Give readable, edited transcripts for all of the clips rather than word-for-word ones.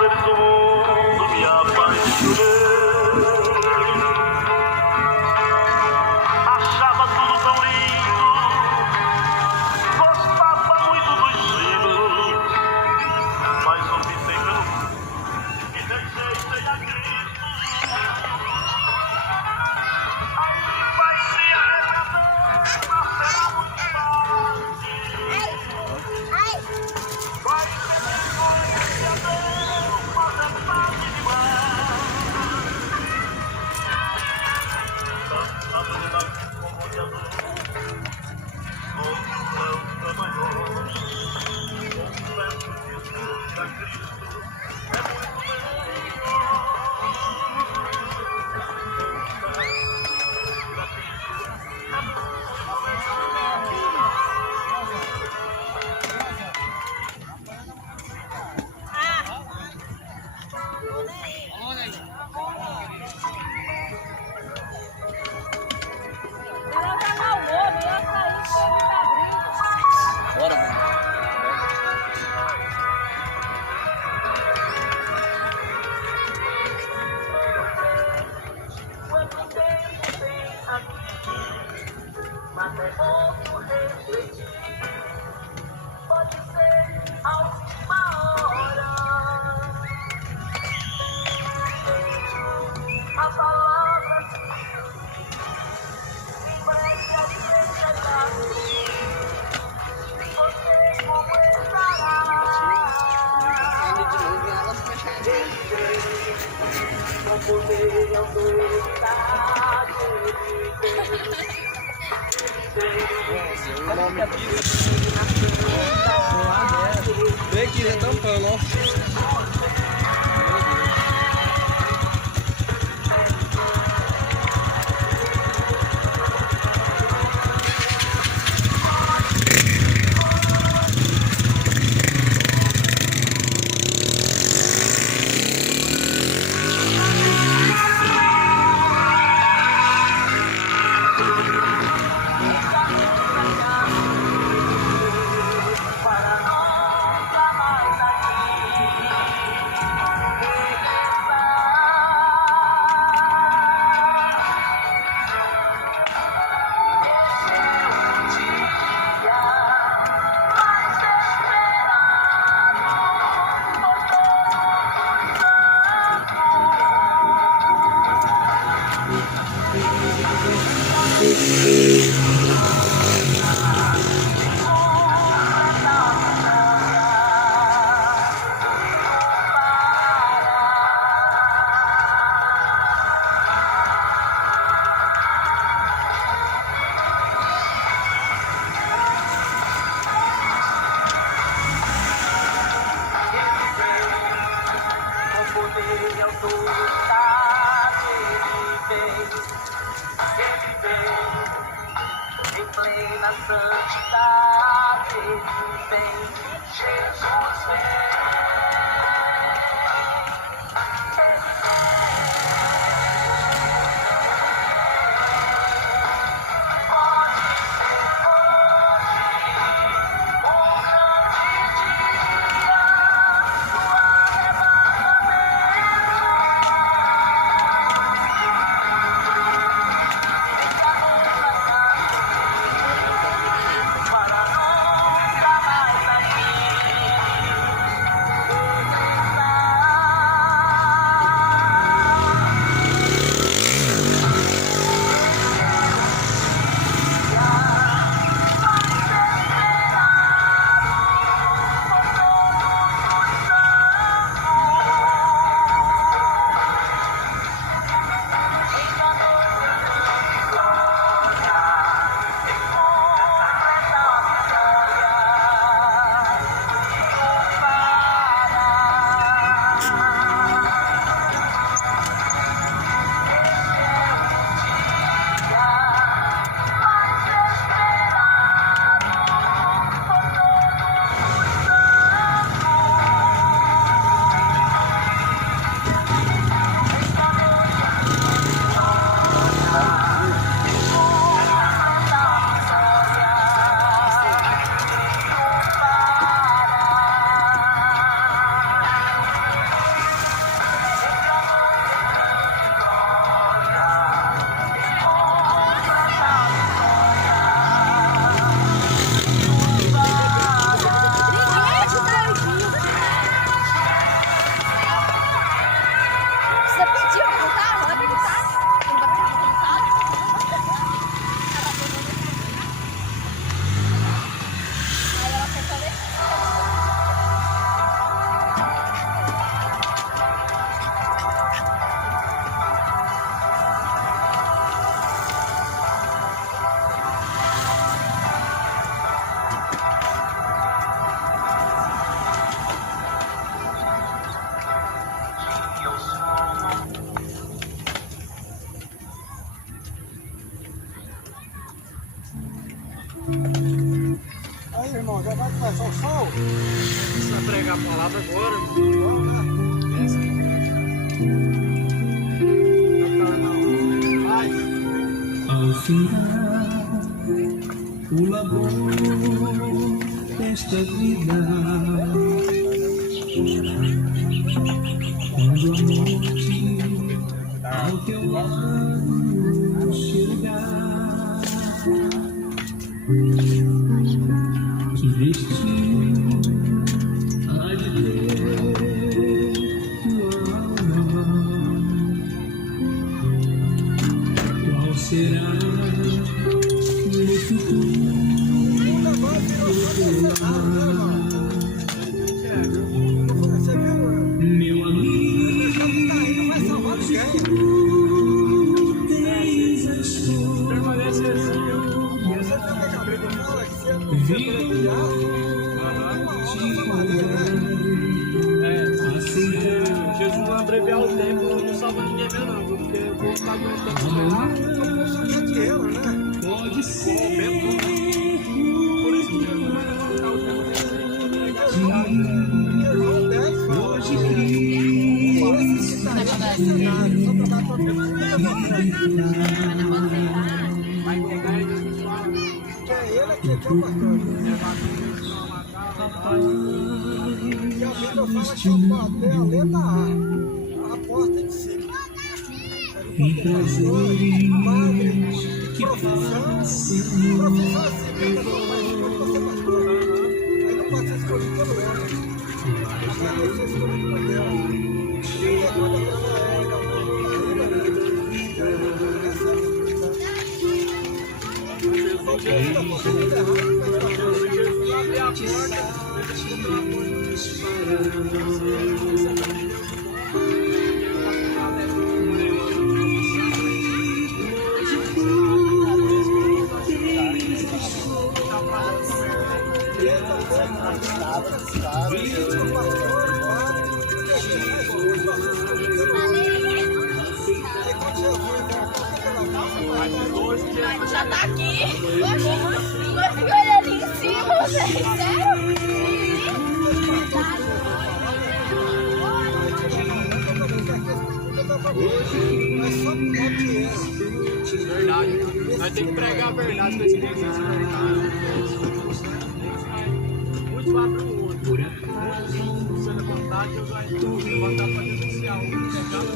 seres do mundo me apaixonei. Achava tudo tão lindo, gostava muito dos sinos, mas optei pelo e rejeitei a Cristo. Aí vai se arrepender, mas será muito tarde. Vai ser vergonha de Deus, mas é tarde demais. Cansado de dar como de ador, outro maior. Confesso que Jesus a Cristo é muito melhor. Mas é bom refletir, pode ser a última hora. As palavras em breve a eternidade. Você como estará? Com poder e autoridade. Vem aqui, já tampando, ó. Na santidade vem, Jesus vem. Precisa pregar a palavra agora. Ao final, o labor desta vida, quando a morte ao teu lado chegar, que destino há de ter tua alma? Qual será no futuro? Meu amigo, tens a escolha. Jesus vai abreviar o tempo, não salva ninguém mesmo não, porque eu vou estar aguentando dinheiro, né? Pode ser. Por isso que Jesus vai levantar o tempo. Hoje Vai pegar e Jesus fala. Que é ele que é o pastor. E a Bíblia fala que eu botei a letra A, a porta de cima. em prazeres Padre, que profissão passam. assim, a pessoa faz escolha pra ser pastor. Aí não pode ser escolhido pelo homem. Mas vai ser escolhido por Deus. E é quando a pessoa Já tá aqui. Vai ficar ali em cima, sério? Mas só pode dinheiro. Verdade. Nós temos que pregar a verdade com esse Jesus. Muitos vão abrir o olho. Muitos se levantar, Deus vai levantar para denunciar o pecado.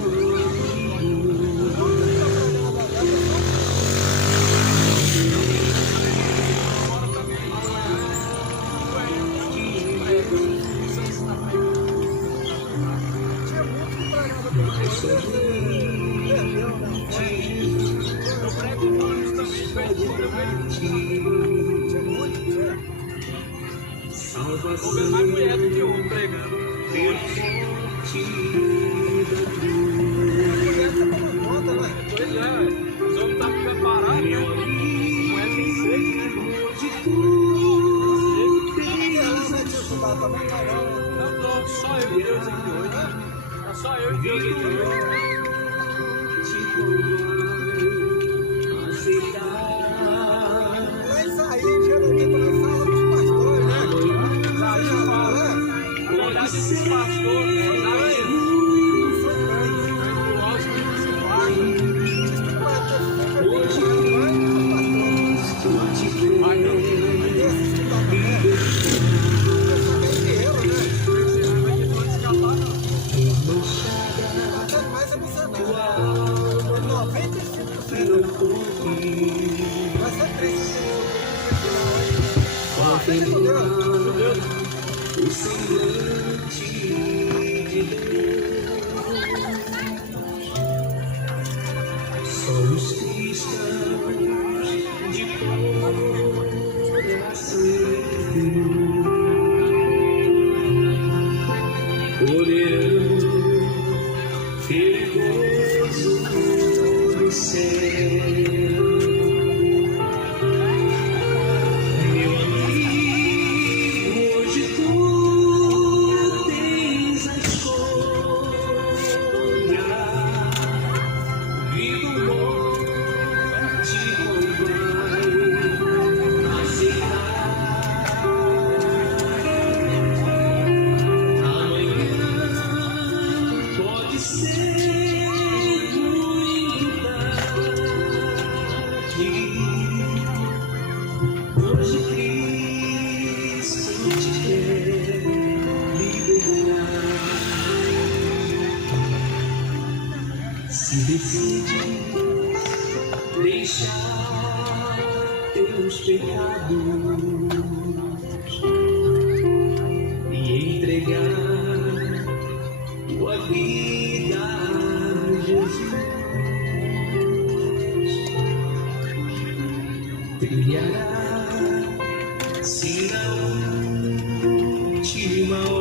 Talvez mais mulher do que homem pregando. Pois é, os homens estavam preparados, né? Mulher tem sede, né? Não, tô só eu e Deus aqui hoje. Tá só eu e Deus aqui hoje. Mas aí, geralmente, quando fala dos pastores, né? Aí fala, na verdade, esses pastores, né? O semblante de Deus, só os cristãos de coração poderão ter gozo no céu. se decide deixar teus pecados e entregar tua vida a Jesus, trilhará se na última hora.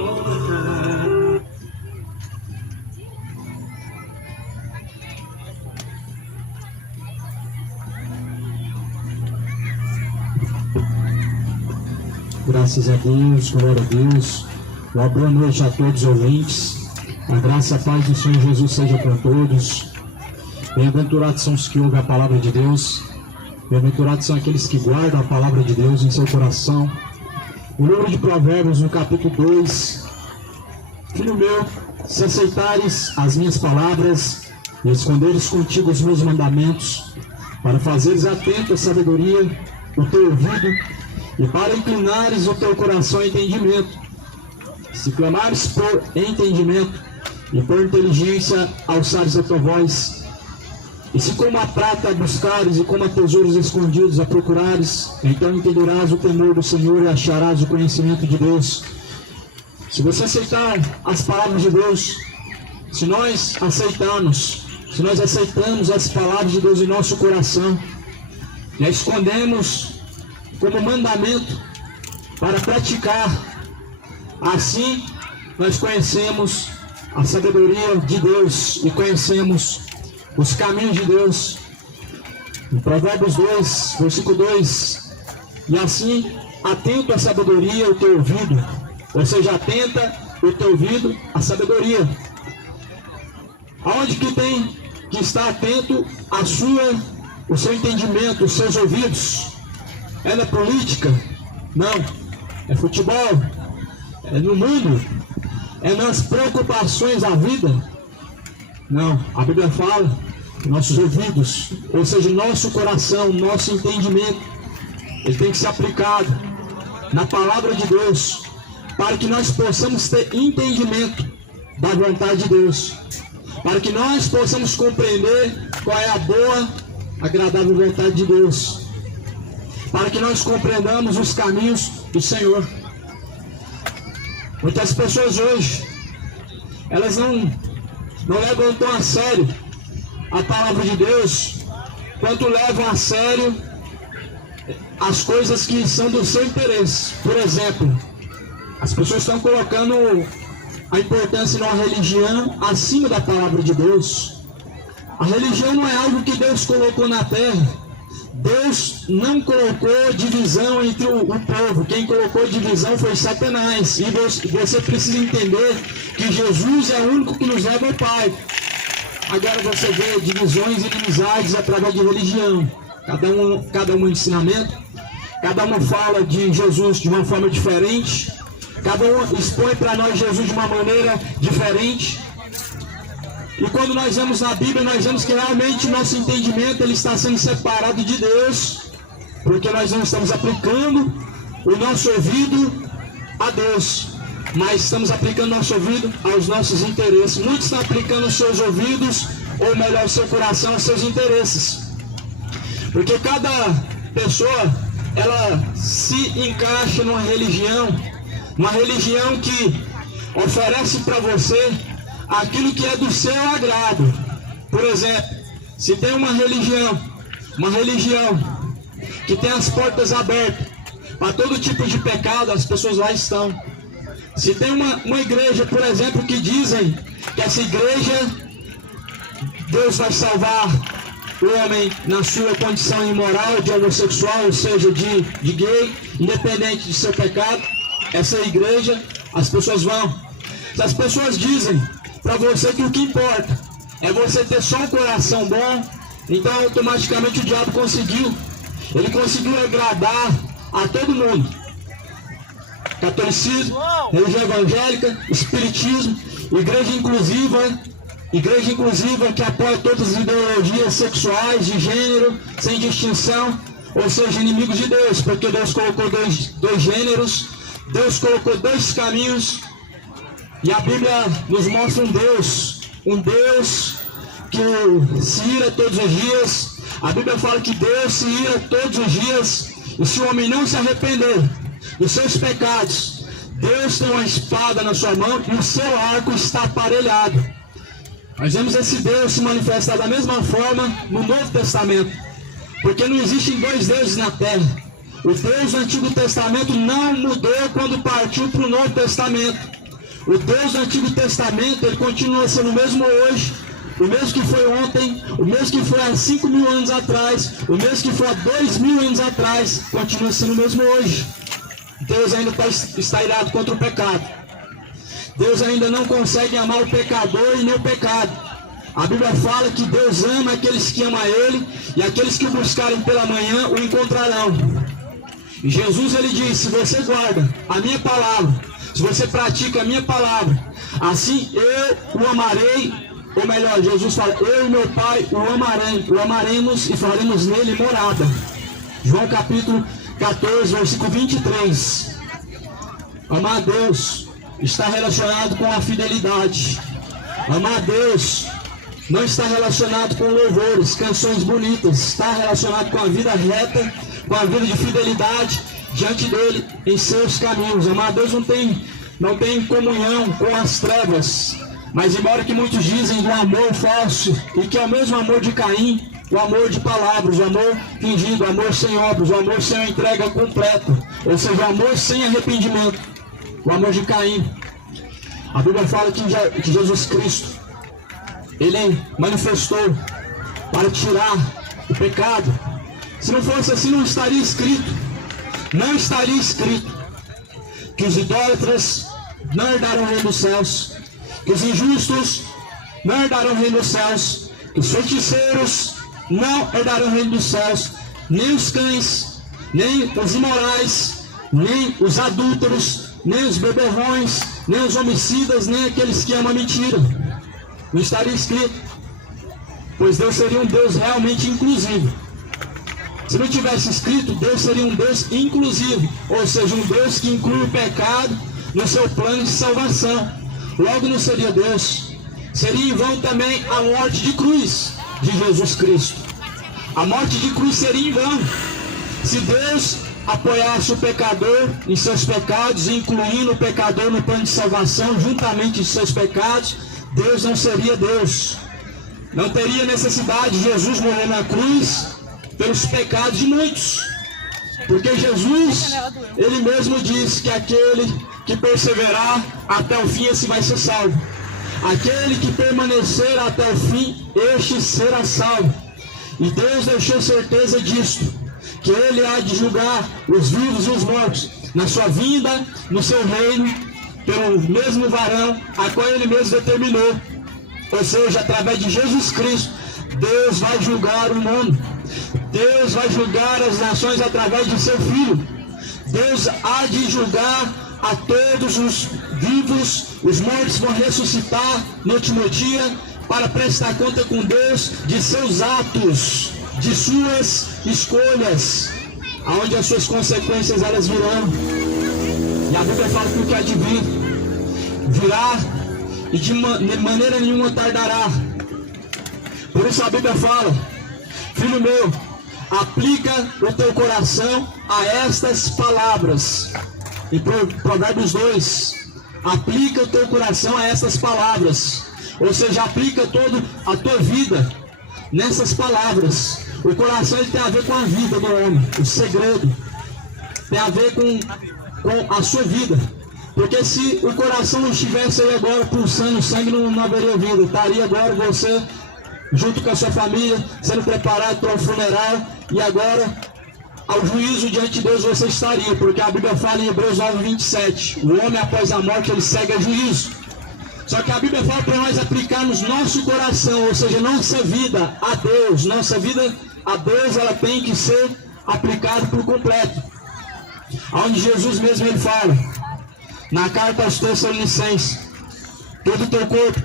Graças a Deus, glória a Deus. Uma boa noite a todos os ouvintes. A graça e a paz do Senhor Jesus seja com todos. Bem-aventurados são os que ouvem a palavra de Deus. Bem-aventurados são aqueles que guardam a palavra de Deus em seu coração. O livro de Provérbios, no capítulo 2. Filho meu, se aceitares as minhas palavras e esconderes contigo os meus mandamentos, para fazeres atento à sabedoria o teu ouvido, e para inclinares o teu coração ao entendimento, se clamares por entendimento e por inteligência alçares a tua voz, e se como a prata buscares e como a tesouros escondidos a procurares, então entenderás o temor do Senhor e acharás o conhecimento de Deus. Se você aceitar as palavras de Deus, se nós aceitamos as palavras de Deus em nosso coração, e a escondemos como mandamento para praticar, assim nós conhecemos a sabedoria de Deus e conhecemos os caminhos de Deus. Em Provérbios 2, versículo 2, e assim atento à sabedoria o teu ouvido, ou seja, atenta o teu ouvido à sabedoria. Aonde que tem que estar atento o seu entendimento, os seus ouvidos? É na política? Não. É futebol? É no mundo? É nas preocupações da vida? Não. A Bíblia fala nossos ouvidos, ou seja, nosso coração, nosso entendimento, ele tem que ser aplicado na palavra de Deus, para que nós possamos ter entendimento da vontade de Deus, para que nós possamos compreender qual é a boa, agradável vontade de Deus, para que nós compreendamos os caminhos do Senhor. Muitas pessoas hoje, elas não levam tão a sério a palavra de Deus, quanto levam a sério as coisas que são do seu interesse. Por exemplo, as pessoas estão colocando a importância de uma religião acima da palavra de Deus. A religião não é algo que Deus colocou na terra. Deus não colocou divisão entre o povo. Quem colocou divisão foi Satanás. E você precisa entender que Jesus é o único que nos leva ao Pai. Agora você vê divisões e inimizades através de religião. Cada um ensinamento, cada uma fala de Jesus de uma forma diferente, cada um expõe para nós Jesus de uma maneira diferente. E quando nós vemos na Bíblia, nós vemos que realmente nosso entendimento ele está sendo separado de Deus, porque nós não estamos aplicando o nosso ouvido a Deus, mas estamos aplicando nosso ouvido aos nossos interesses. Muitos estão aplicando os seus ouvidos, ou melhor, o seu coração aos seus interesses, porque cada pessoa ela se encaixa numa religião que oferece para você aquilo que é do seu agrado. Por exemplo, se tem uma religião que tem as portas abertas para todo tipo de pecado, as pessoas lá estão. Se tem uma igreja, por exemplo, que dizem que essa igreja, Deus vai salvar o homem na sua condição imoral, de homossexual, ou seja, de gay, independente de seu pecado, essa igreja, as pessoas vão. Se as pessoas dizem para você que o que importa é você ter só um coração bom, então automaticamente o diabo conseguiu agradar a todo mundo. Catolicismo, religião evangélica, espiritismo, igreja inclusiva que apoia todas as ideologias sexuais, de gênero, sem distinção, ou seja, inimigos de Deus, porque Deus colocou dois gêneros, Deus colocou dois caminhos. E a Bíblia nos mostra um Deus que se ira todos os dias. A Bíblia fala que Deus se ira todos os dias. E se o homem não se arrepender dos seus pecados, Deus tem uma espada na sua mão e o seu arco está aparelhado. Nós vemos esse Deus se manifestar da mesma forma no Novo Testamento. Porque não existem dois deuses na terra. O Deus do Antigo Testamento não mudou quando partiu para o Novo Testamento. O Deus do Antigo Testamento, ele continua sendo o mesmo hoje, o mesmo que foi ontem, o mesmo que foi há 5.000 anos atrás, o mesmo que foi há 2.000 anos atrás, continua sendo o mesmo hoje. Deus ainda está irado contra o pecado. Deus ainda não consegue amar o pecador e nem o pecado. A Bíblia fala que Deus ama aqueles que amam a Ele, e aqueles que o buscarem pela manhã o encontrarão. E Jesus, ele diz: se você guarda a minha palavra, se você pratica a minha palavra, assim eu o amarei. Ou melhor, Jesus fala: eu e meu Pai o amaremos e faremos nele morada. João capítulo 14, versículo 23. Amar a Deus está relacionado com a fidelidade. Amar a Deus não está relacionado com louvores, canções bonitas. Está relacionado com a vida reta, com a vida de fidelidade diante dele em seus caminhos. Amar a Deus não tem comunhão com as trevas. Mas embora que muitos dizem do amor falso, e que é o mesmo amor de Caim, o amor de palavras, o amor fingido, o amor sem obras, o amor sem entrega completa, ou seja, o amor sem arrependimento, o amor de Caim. A Bíblia fala que Jesus Cristo, ele manifestou para tirar o pecado. Se não fosse assim, não estaria escrito que os idólatras não herdarão o reino dos céus, que os injustos não herdarão o reino dos céus, que os feiticeiros não herdarão o reino dos céus, nem os cães, nem os imorais, nem os adúlteros, nem os beberrões, nem os homicidas, nem aqueles que amam a mentira. Não estaria escrito, pois Deus seria um Deus realmente inclusivo. Se não tivesse escrito, Deus seria um Deus inclusivo, ou seja, um Deus que inclui o pecado no seu plano de salvação. Logo não seria Deus. Seria em vão também a morte de cruz de Jesus Cristo. A morte de cruz seria em vão. Se Deus apoiasse o pecador em seus pecados, incluindo o pecador no plano de salvação, juntamente em seus pecados, Deus não seria Deus. Não teria necessidade de Jesus morrer na cruz pelos pecados de muitos. Porque Jesus, ele mesmo diz que aquele que perseverar até o fim, esse vai ser salvo. Aquele que permanecer até o fim, este será salvo. E Deus deixou certeza disto, que ele há de julgar os vivos e os mortos na sua vinda, no seu reino, pelo mesmo varão a qual ele mesmo determinou. Ou seja, através de Jesus Cristo, Deus vai julgar o mundo. Deus vai julgar as nações através de seu Filho. Deus há de julgar a todos os vivos. Os mortos vão ressuscitar no último dia para prestar conta com Deus de seus atos, de suas escolhas, aonde as suas consequências elas virão. E a Bíblia fala que o que há de vir virá e de maneira nenhuma tardará. Por isso a Bíblia fala: filho meu, aplica o teu coração a estas palavras. Em Provérbios 2, aplica o teu coração a estas palavras. Ou seja, aplica toda a tua vida nessas palavras. O coração ele tem a ver com a vida do homem, o segredo tem a ver com a sua vida. Porque se o coração não estivesse aí agora pulsando sangue, não haveria vida. Estaria agora você junto com a sua família, sendo preparado para o funeral, e agora ao juízo diante de Deus você estaria, porque a Bíblia fala em Hebreus 9:27, o homem após a morte ele segue a juízo. Só que a Bíblia fala para nós aplicarmos nosso coração, ou seja, nossa vida a Deus. Nossa vida a Deus, ela tem que ser aplicada por completo. Onde Jesus mesmo ele fala, na carta aos Tessalonicenses: todo o teu corpo,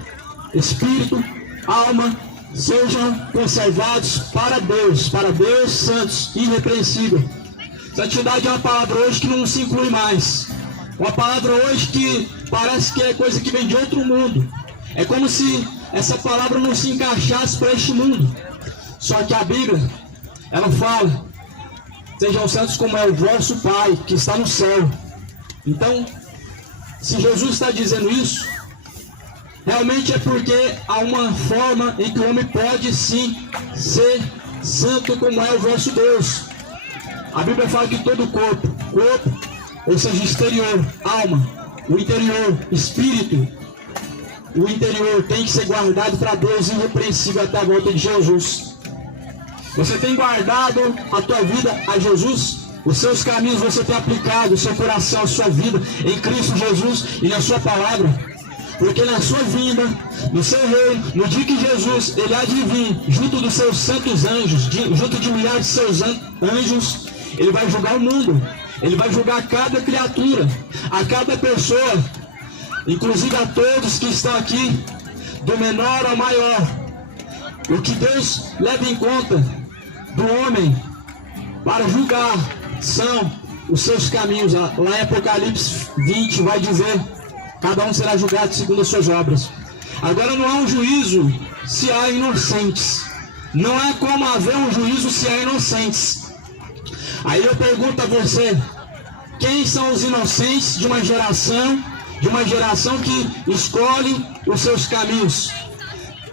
espírito, alma, sejam conservados para Deus santos, irrepreensível. Santidade é uma palavra hoje que não se inclui mais. Uma palavra hoje que parece que é coisa que vem de outro mundo. É como se essa palavra não se encaixasse para este mundo. Só que a Bíblia, ela fala: sejam santos como é o vosso Pai que está no céu. Então, se Jesus está dizendo isso, realmente é porque há uma forma em que o homem pode sim ser santo como é o vosso Deus. A Bíblia fala que todo corpo, ou seja, exterior, alma, o interior, espírito, o interior tem que ser guardado para Deus irrepreensível até a volta de Jesus. Você tem guardado a tua vida a Jesus? Os seus caminhos você tem aplicado, o seu coração, a sua vida em Cristo Jesus e na sua palavra? Porque na sua vinda, no seu reino, no dia que Jesus ele há de vir, junto dos seus santos anjos, junto de milhares de seus anjos, ele vai julgar o mundo. Ele vai julgar cada criatura, a cada pessoa, inclusive a todos que estão aqui, do menor ao maior. O que Deus leva em conta do homem para julgar são os seus caminhos. Lá em Apocalipse 20 vai dizer: cada um será julgado segundo as suas obras. Agora, não há um juízo se há inocentes. Não é como haver um juízo se há inocentes. Aí eu pergunto a você: quem são os inocentes de uma geração que escolhe os seus caminhos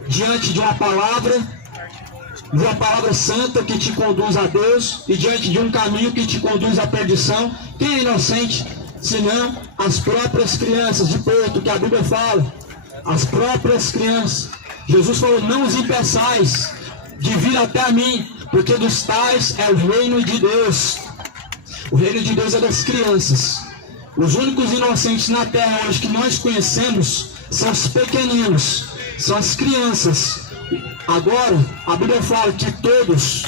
diante de uma palavra santa que te conduz a Deus e diante de um caminho que te conduz à perdição? Quem é inocente? Senão as próprias crianças de peito, que a Bíblia fala, as próprias crianças. Jesus falou: não os impeçais de vir até a mim, porque dos tais é o reino de Deus. O reino de Deus é das crianças. Os únicos inocentes na terra hoje que nós conhecemos são os pequeninos, são as crianças. Agora, a Bíblia fala que todos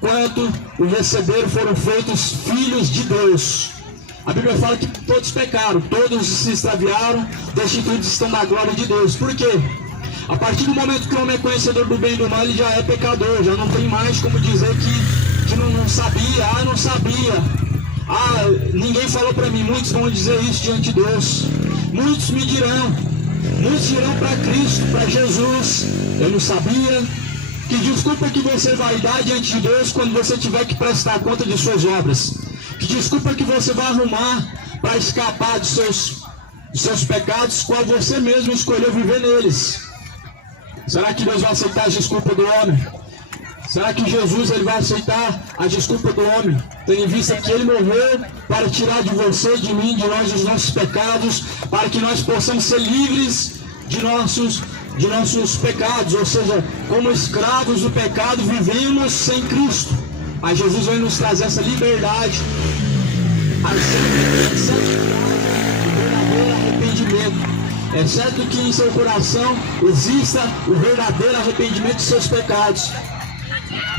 quanto o receberam foram feitos filhos de Deus. A Bíblia fala que todos pecaram, todos se extraviaram, destituídos estão da glória de Deus. Por quê? A partir do momento que o homem é conhecedor do bem e do mal, ele já é pecador, já não tem mais como dizer que não sabia, não sabia. Ninguém falou para mim. Muitos vão dizer isso diante de Deus. Muitos dirão para Cristo, para Jesus: eu não sabia. Que desculpa que você vai dar diante de Deus quando você tiver que prestar conta de suas obras? Que desculpa que você vai arrumar para escapar dos seus pecados, qual você mesmo escolheu viver neles? Será que Deus vai aceitar a desculpa do homem? Será que Jesus ele vai aceitar a desculpa do homem, tendo em vista que ele morreu para tirar de você, de mim, de nós os nossos pecados, para que nós possamos ser livres de nossos pecados, ou seja, como escravos do pecado, vivemos sem Cristo. Mas Jesus vai nos trazer essa liberdade, a santidade, o verdadeiro arrependimento. É certo que em seu coração exista o verdadeiro arrependimento dos seus pecados.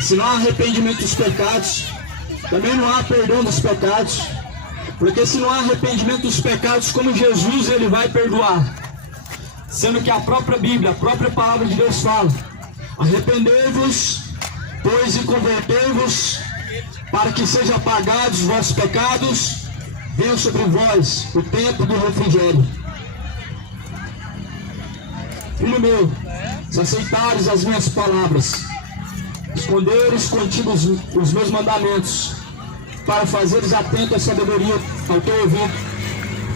Se não há arrependimento dos pecados, também não há perdão dos pecados. Porque se não há arrependimento dos pecados, como Jesus ele vai perdoar? Sendo que a própria Bíblia, a própria palavra de Deus fala: arrependei-vos, pois, e convertei-vos, para que sejam apagados os vossos pecados, venha sobre vós o tempo do refrigério. Filho meu, se aceitares as minhas palavras, esconderes contigo os meus mandamentos, para fazeres atento a sabedoria ao teu ouvido,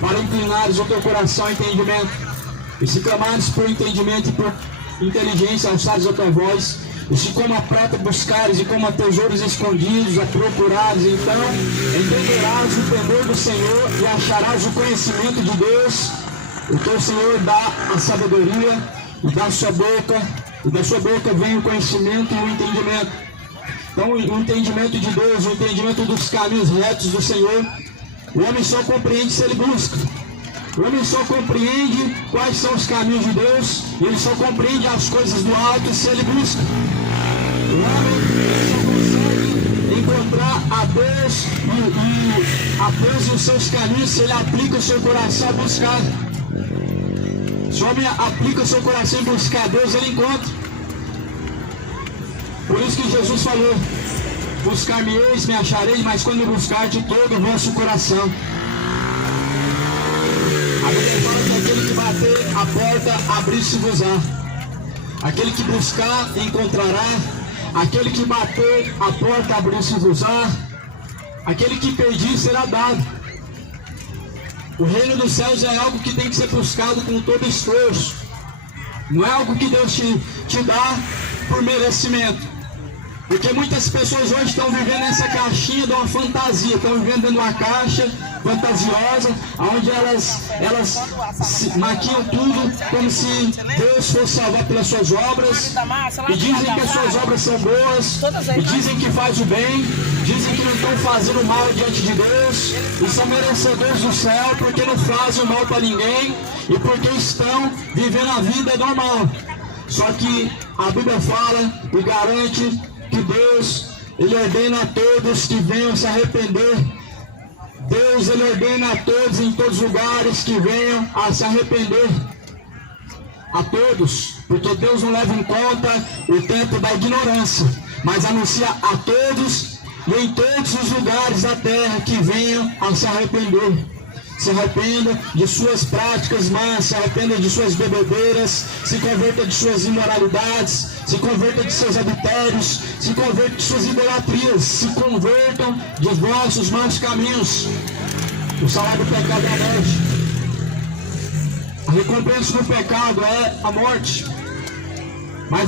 para inclinares o teu coração ao entendimento, e se clamares por entendimento e por inteligência, alçares a tua voz, e se como a prata buscares e como a tesouros escondidos a procurares, então entenderás o temor do Senhor e acharás o conhecimento de Deus. O teu Senhor dá a sabedoria, e da sua boca vem o conhecimento e o entendimento. Então, o entendimento de Deus, o entendimento dos caminhos retos do Senhor, o homem só compreende se ele busca. O homem só compreende quais são os caminhos de Deus, e ele só compreende as coisas do alto se ele busca. O homem só consegue encontrar a Deus e os seus caminhos se ele aplica o seu coração a buscar. Se o homem aplica o seu coração em buscar a Deus, ele encontra. Por isso que Jesus falou: buscar-me-eis, me achareis, mas quando me buscar de todo o vosso coração. A Bíblia fala que aquele que bater a porta abrir-se-vos-á. Aquele que buscar, encontrará. Aquele que bater, a porta abrir-se-vos-á. Aquele que pedir, será dado. O reino dos céus é algo que tem que ser buscado com todo esforço. Não é algo que Deus te dá por merecimento. Porque muitas pessoas hoje estão vivendo essa caixinha de uma fantasia, estão vivendo dentro de uma caixa fantasiosa, onde elas maquiam tudo como se Deus fosse salvar pelas suas obras, e dizem que as suas obras são boas, e dizem que faz o bem, dizem que não estão fazendo mal diante de Deus, e são merecedores do céu porque não fazem mal para ninguém, e porque estão vivendo a vida normal. Só que a Bíblia fala e garante que Deus, Ele ordena a todos que venham se arrepender. Deus, Ele ordena a todos em todos os lugares que venham a se arrepender. A todos, porque Deus não leva em conta o tempo da ignorância, mas anuncia a todos e em todos os lugares da terra que venham a se arrepender. Se arrependa de suas práticas más, se arrependa de suas bebedeiras, se converta de suas imoralidades, se converta de seus adultérios, se converta de suas idolatrias, se convertam de vossos maus caminhos. O salário do pecado é a morte. A recompensa do pecado é a morte. Mas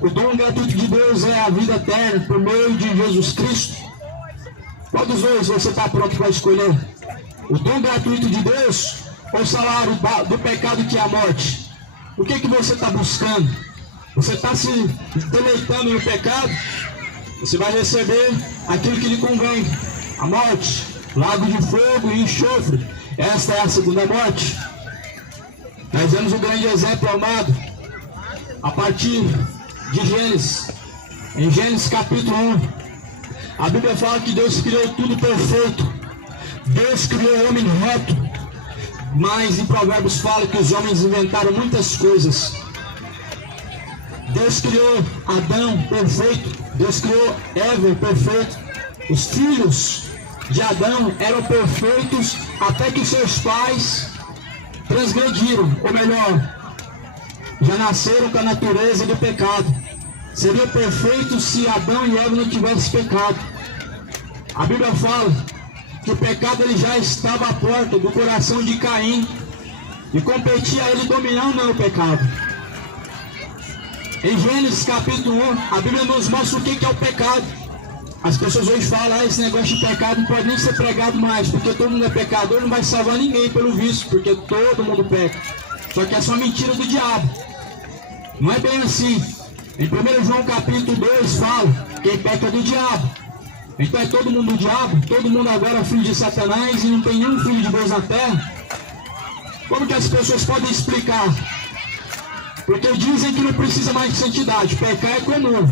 o dom gratuito de Deus é a vida eterna por meio de Jesus Cristo. Qual dos dois você está pronto para escolher? O dom gratuito de Deus ou o salário do pecado, que é a morte? O que você está buscando? Você está se deleitando no pecado? Você vai receber aquilo que lhe convém: a morte, lago de fogo e enxofre. Esta é a segunda morte. Nós vemos um grande exemplo, amado, a partir de Gênesis. Em Gênesis capítulo 1, a Bíblia fala que Deus criou tudo perfeito. Deus criou o homem reto, mas em Provérbios fala que os homens inventaram muitas coisas. Deus criou Adão perfeito, Deus criou Eva perfeito. Os filhos de Adão eram perfeitos até que seus pais transgrediram, ou melhor, já nasceram com a natureza do pecado. Seriam perfeitos se Adão e Eva não tivessem pecado. A Bíblia fala que o pecado ele já estava à porta do coração de Caim, e competia a ele dominar ou não o pecado. Em Gênesis capítulo 1, a Bíblia nos mostra o que é o pecado. As pessoas hoje falam: esse negócio de pecado não pode nem ser pregado mais, porque todo mundo é pecador, não vai salvar ninguém pelo vício, porque todo mundo peca. Só que é só mentira do diabo. Não é bem assim. Em 1 João capítulo 2 fala: quem peca é do diabo. Então é todo mundo do diabo? Todo mundo agora é filho de Satanás e não tem nenhum filho de Deus na terra? Como que as pessoas podem explicar? Porque dizem que não precisa mais de santidade, pecar é comum.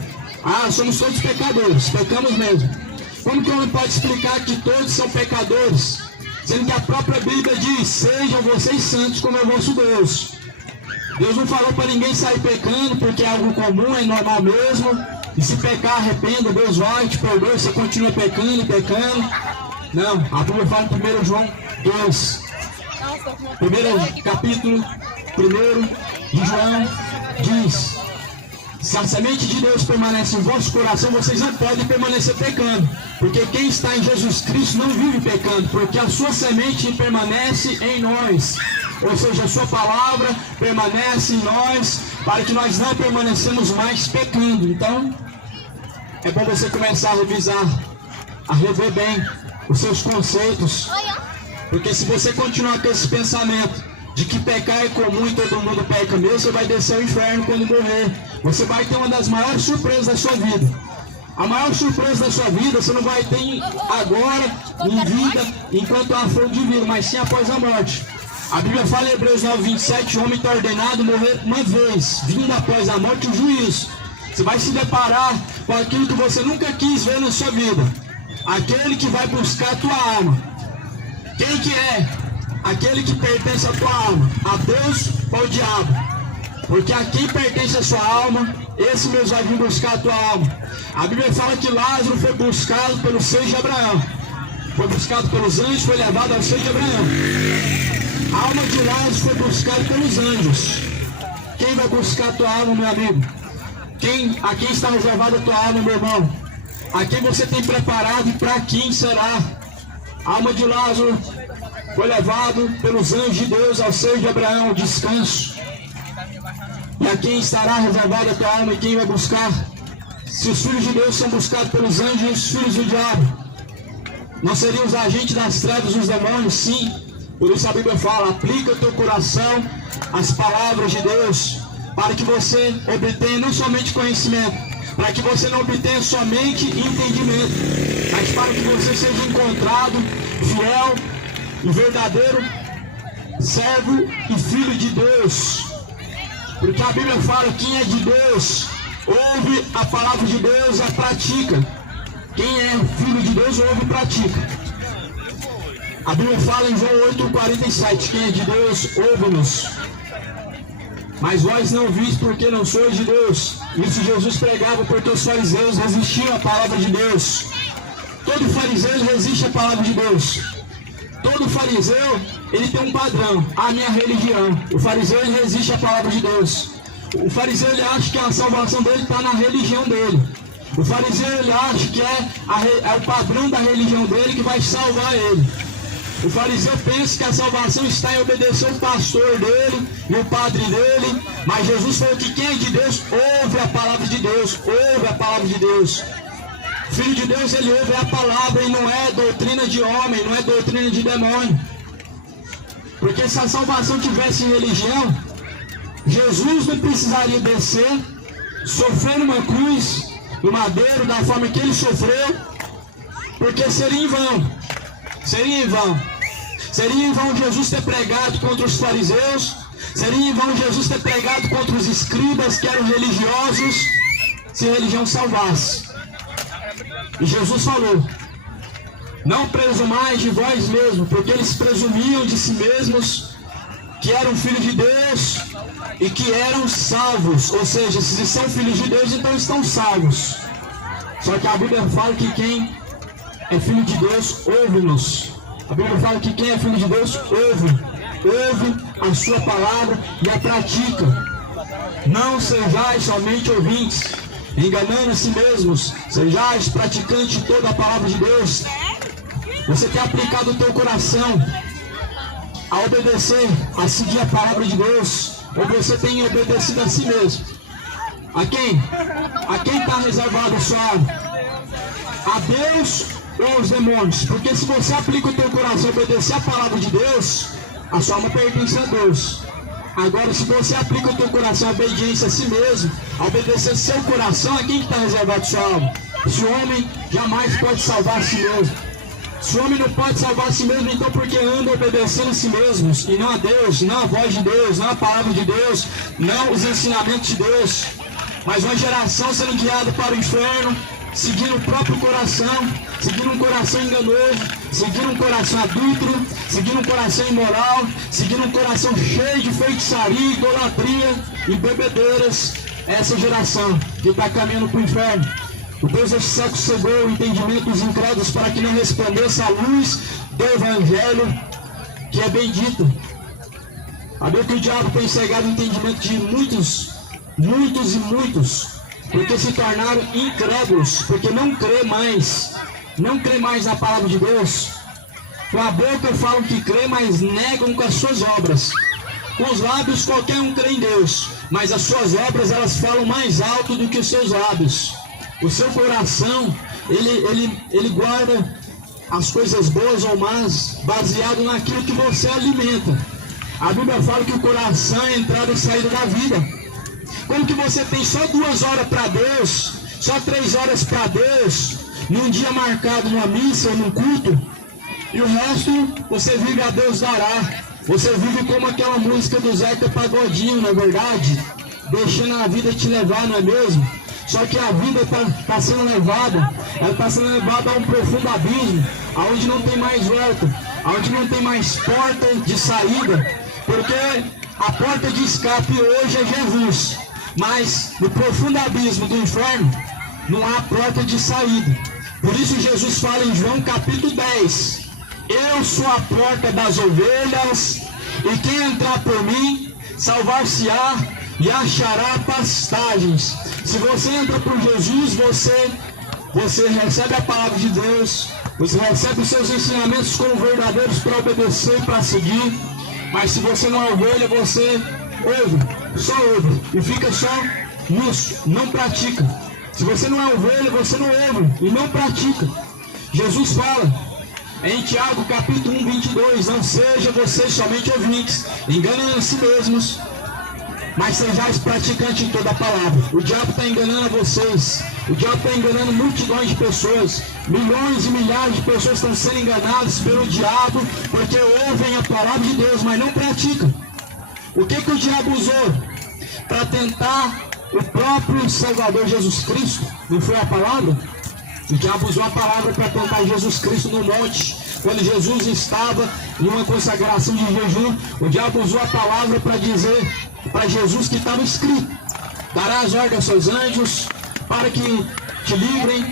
Somos todos pecadores, pecamos mesmo. Como que o homem pode explicar que todos são pecadores? Sendo que a própria Bíblia diz: sejam vocês santos como é o vosso Deus. Deus não falou para ninguém sair pecando porque é algo comum, é normal mesmo. E se pecar, arrependa, Deus vai, te perdoa, você continua pecando. Não, a Bíblia fala em 1 João 2. Primeiro capítulo, 1 de João, diz: se a semente de Deus permanece em vosso coração, vocês não podem permanecer pecando. Porque quem está em Jesus Cristo não vive pecando, porque a sua semente permanece em nós. Ou seja, a sua palavra permanece em nós, para que nós não permanecemos mais pecando. Então, é bom você começar a revisar, a rever bem os seus conceitos. Porque se você continuar com esse pensamento de que pecar é comum e todo mundo peca mesmo, você vai descer ao inferno quando morrer. Você vai ter uma das maiores surpresas da sua vida. A maior surpresa da sua vida você não vai ter agora, em vida, enquanto há fogo de vida, mas sim após a morte. A Bíblia fala em Hebreus 9:27, o homem está ordenado morrer uma vez, vindo após a morte o juízo. Você vai se deparar com aquilo que você nunca quis ver na sua vida. Aquele que vai buscar a tua alma. Quem que é? Aquele que pertence à tua alma, a Deus ou ao diabo? Porque a quem pertence a sua alma, esse mesmo vai vir buscar a tua alma. A Bíblia fala que Lázaro foi buscado pelo seio de Abraão. Foi buscado pelos anjos, foi levado ao seio de Abraão. A alma de Lázaro foi buscada pelos anjos. Quem vai buscar a tua alma, meu amigo? A quem está reservada a tua alma, meu irmão? A quem você tem preparado e para quem será? A alma de Lázaro foi levado pelos anjos de Deus ao seio de Abraão, descanso. E a quem estará reservada a tua alma e quem vai buscar? Se os filhos de Deus são buscados pelos anjos e os filhos do diabo, não seriam os agentes das trevas, os demônios? Sim. Por isso a Bíblia fala: aplica o teu coração às palavras de Deus, para que você obtenha não somente conhecimento, para que você não obtenha somente entendimento, mas para que você seja encontrado fiel e verdadeiro servo e filho de Deus. Porque a Bíblia fala: quem é de Deus ouve a palavra de Deus e a pratica. Quem é filho de Deus ouve e pratica. A Bíblia fala em João 8,47: quem é de Deus ouve-nos. Mas vós não viste porque não sois de Deus. Isso Jesus pregava porque os fariseus resistiam à palavra de Deus. Todo fariseu resiste à palavra de Deus. Todo fariseu, ele tem um padrão: a minha religião. O fariseu, ele resiste à palavra de Deus. O fariseu, ele acha que a salvação dele está na religião dele. O fariseu, ele acha que é o padrão da religião dele que vai salvar ele. O fariseu pensa que a salvação está em obedecer o pastor dele e o padre dele. Mas Jesus falou que quem é de Deus ouve a palavra de Deus. Ouve a palavra de Deus. Filho de Deus, ele ouve a palavra e não é doutrina de homem, não é doutrina de demônio. Porque se a salvação tivesse em religião, Jesus não precisaria descer, sofrer numa cruz, no madeiro, da forma que ele sofreu, porque seria em vão. Seria em vão. Seria em vão Jesus ter pregado contra os fariseus. Seria em vão Jesus ter pregado contra os escribas, que eram religiosos, se a religião salvasse. E Jesus falou: não presumais de vós mesmos, porque eles presumiam de si mesmos que eram filhos de Deus e que eram salvos. Ou seja, se são filhos de Deus, então estão salvos. Só que a Bíblia fala que quem é filho de Deus ouve-nos. A Bíblia fala que quem é filho de Deus ouve a sua palavra e a pratica. Não sejais somente ouvintes, enganando a si mesmos, sejais praticantes de toda a palavra de Deus. Você tem aplicado o teu coração a obedecer, a seguir a palavra de Deus, ou você tem obedecido a si mesmo? A quem? A quem está reservado a sua alma? A Deus ou aos demônios? Porque se você aplica o teu coração a obedecer a palavra de Deus, a sua alma pertence a Deus. Agora, se você aplica o teu coração a obediência a si mesmo, a obedecer seu coração, a quem está reservado a sua alma? Esse homem jamais pode salvar a si mesmo. Se o homem não pode salvar a si mesmo, então porque anda obedecendo a si mesmos, e não a Deus, não a voz de Deus, não a palavra de Deus, não os ensinamentos de Deus. Mas uma geração sendo guiada para o inferno, seguindo o próprio coração, seguindo um coração enganoso, seguindo um coração adúltero, seguindo um coração imoral, seguindo um coração cheio de feitiçaria, idolatria e bebedeiras. Essa geração que está caminhando para o inferno. O Deus deste século cegou o entendimento dos incrédulos para que não resplandeça a luz do Evangelho, que é bendito. A Bíblia que o diabo tem cegado o entendimento de muitos, porque se tornaram incrédulos, porque não crê mais na palavra de Deus. Com a boca falam que crê, mas negam com as suas obras. Com os lábios qualquer um crê em Deus, mas as suas obras elas falam mais alto do que os seus lábios. O seu coração, ele guarda as coisas boas ou más, baseado naquilo que você alimenta. A Bíblia fala que o coração é a entrada e saída da vida. Como que você tem só 2 horas para Deus, só 3 horas para Deus, num dia marcado numa missa ou num culto, e o resto você vive a Deus dará. Você vive como aquela música do Zeca Pagodinho, não é verdade? Deixando a vida te levar, não é mesmo? Só que a vida está sendo levada, ela está sendo levada a um profundo abismo, aonde não tem mais volta, aonde não tem mais porta de saída, porque a porta de escape hoje é Jesus, mas no profundo abismo do inferno não há porta de saída. Por isso Jesus fala em João capítulo 10, eu sou a porta das ovelhas, E quem entrar por mim, salvar-se-á e achará pastagens. Se você entra por Jesus, você recebe a palavra de Deus, você recebe os seus ensinamentos como verdadeiros para obedecer e para seguir. Mas se você não é ovelha, você ouve, só ouve, e fica só nisso, não pratica. Se você não é ovelha, você não ouve e não pratica. Jesus fala em Tiago capítulo 1, 22, não seja vocês somente ouvintes, enganam a si mesmos, mas sejais praticantes em toda a palavra. O diabo está enganando a vocês, o diabo está enganando multidões de pessoas, milhões e milhares de pessoas estão sendo enganadas pelo diabo, porque ouvem a palavra de Deus, mas não praticam. O que o diabo usou para tentar o próprio Salvador Jesus Cristo? Não foi a palavra? O diabo usou a palavra para tentar Jesus Cristo no monte. Quando Jesus estava em uma consagração de jejum, o diabo usou a palavra para dizer para Jesus que estava escrito: darás ordem aos seus anjos para que te livrem.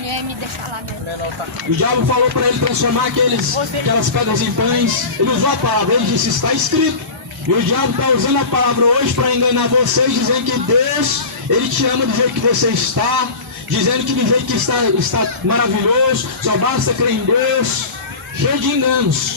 O diabo falou para ele transformar aquelas pedras em pães. Ele usou a palavra, ele disse: está escrito. E o diabo está usando a palavra hoje para enganar vocês, dizendo que Deus, Ele te ama do jeito que você está, dizendo que do jeito que está maravilhoso, só basta crer em Deus. Cheio de enganos,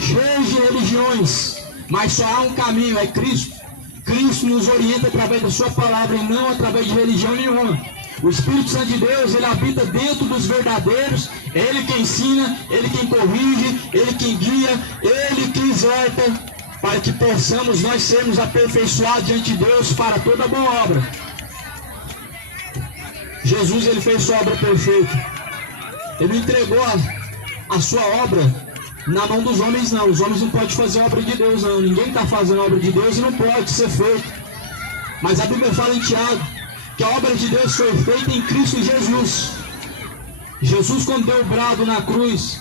cheio de religiões, mas só há um caminho, é Cristo. Cristo nos orienta através da sua palavra e não através de religião nenhuma. O Espírito Santo de Deus, ele habita dentro dos verdadeiros, é Ele quem ensina, Ele quem corrige, Ele quem guia, Ele que exorta, para que possamos nós sermos aperfeiçoados diante de Deus para toda boa obra. Jesus, ele fez sua obra perfeita. Ele entregou a sua obra na mão dos homens, não. Os homens não podem fazer a obra de Deus, não. Ninguém está fazendo a obra de Deus e não pode ser feito. Mas a Bíblia fala em Tiago que a obra de Deus foi feita em Cristo Jesus. Jesus, quando deu o brado na cruz,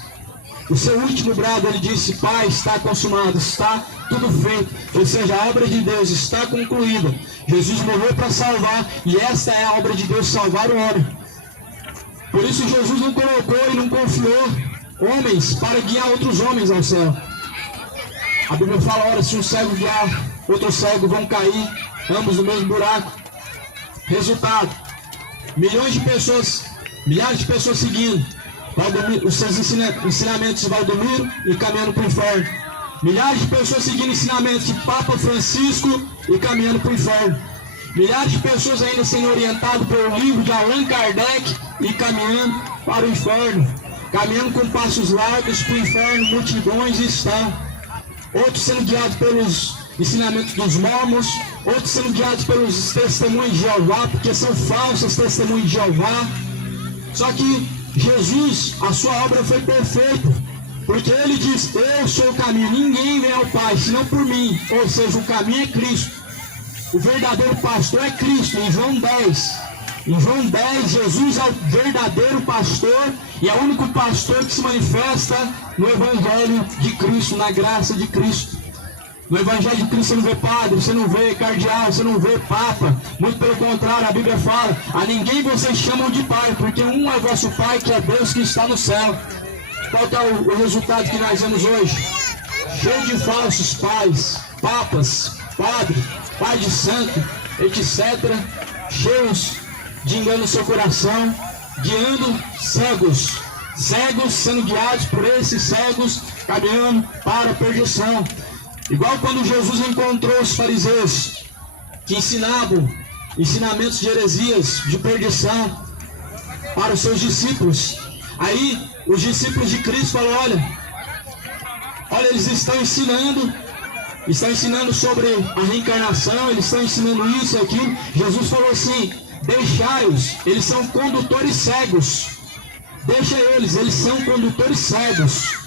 o seu último brado, ele disse: Pai, está consumado, está tudo feito. Ou seja, a obra de Deus está concluída. Jesus morreu para salvar, e essa é a obra de Deus, salvar o homem. Por isso Jesus não colocou e não confiou homens para guiar outros homens ao céu. A Bíblia fala: ora, se um cego guiar outro cego, vão cair ambos no mesmo buraco. Resultado: milhões de pessoas, milhares de pessoas seguindo os seus ensinamentos, Valdomiro, e caminhando para o inferno. Milhares de pessoas seguindo ensinamentos de Papa Francisco e caminhando para o inferno. Milhares de pessoas ainda sendo orientadas pelo livro de Allan Kardec e caminhando para o inferno. Caminhando com passos largos para o inferno, multidões estão. Outros sendo guiados pelos ensinamentos dos mormons, outros sendo guiados pelos testemunhos de Jeová, porque são falsos testemunhos de Jeová. Só que Jesus, a sua obra foi perfeita, porque ele diz: eu sou o caminho, ninguém vem ao Pai senão por mim. Ou seja, o caminho é Cristo, o verdadeiro pastor é Cristo. Em João 10, Jesus é o verdadeiro pastor e é o único pastor que se manifesta no Evangelho de Cristo, na graça de Cristo. No Evangelho de Cristo você não vê padre, você não vê cardeal, você não vê papa. Muito pelo contrário, a Bíblia fala: a ninguém vocês chamam de pai, porque um é vosso pai, que é Deus que está no céu. Qual é o resultado que nós vemos hoje? Cheio de falsos pais, papas, padre, pai de santo, etc. Cheios de engano no seu coração, guiando cegos. Cegos sendo guiados por esses cegos, caminhando para a perdição. Igual quando Jesus encontrou os fariseus que ensinavam ensinamentos de heresias, de perdição para os seus discípulos. Aí os discípulos de Cristo falaram: olha, eles estão ensinando sobre a reencarnação, eles estão ensinando isso e aquilo. Jesus falou assim: deixai-os, eles são condutores cegos. Deixa eles são condutores cegos.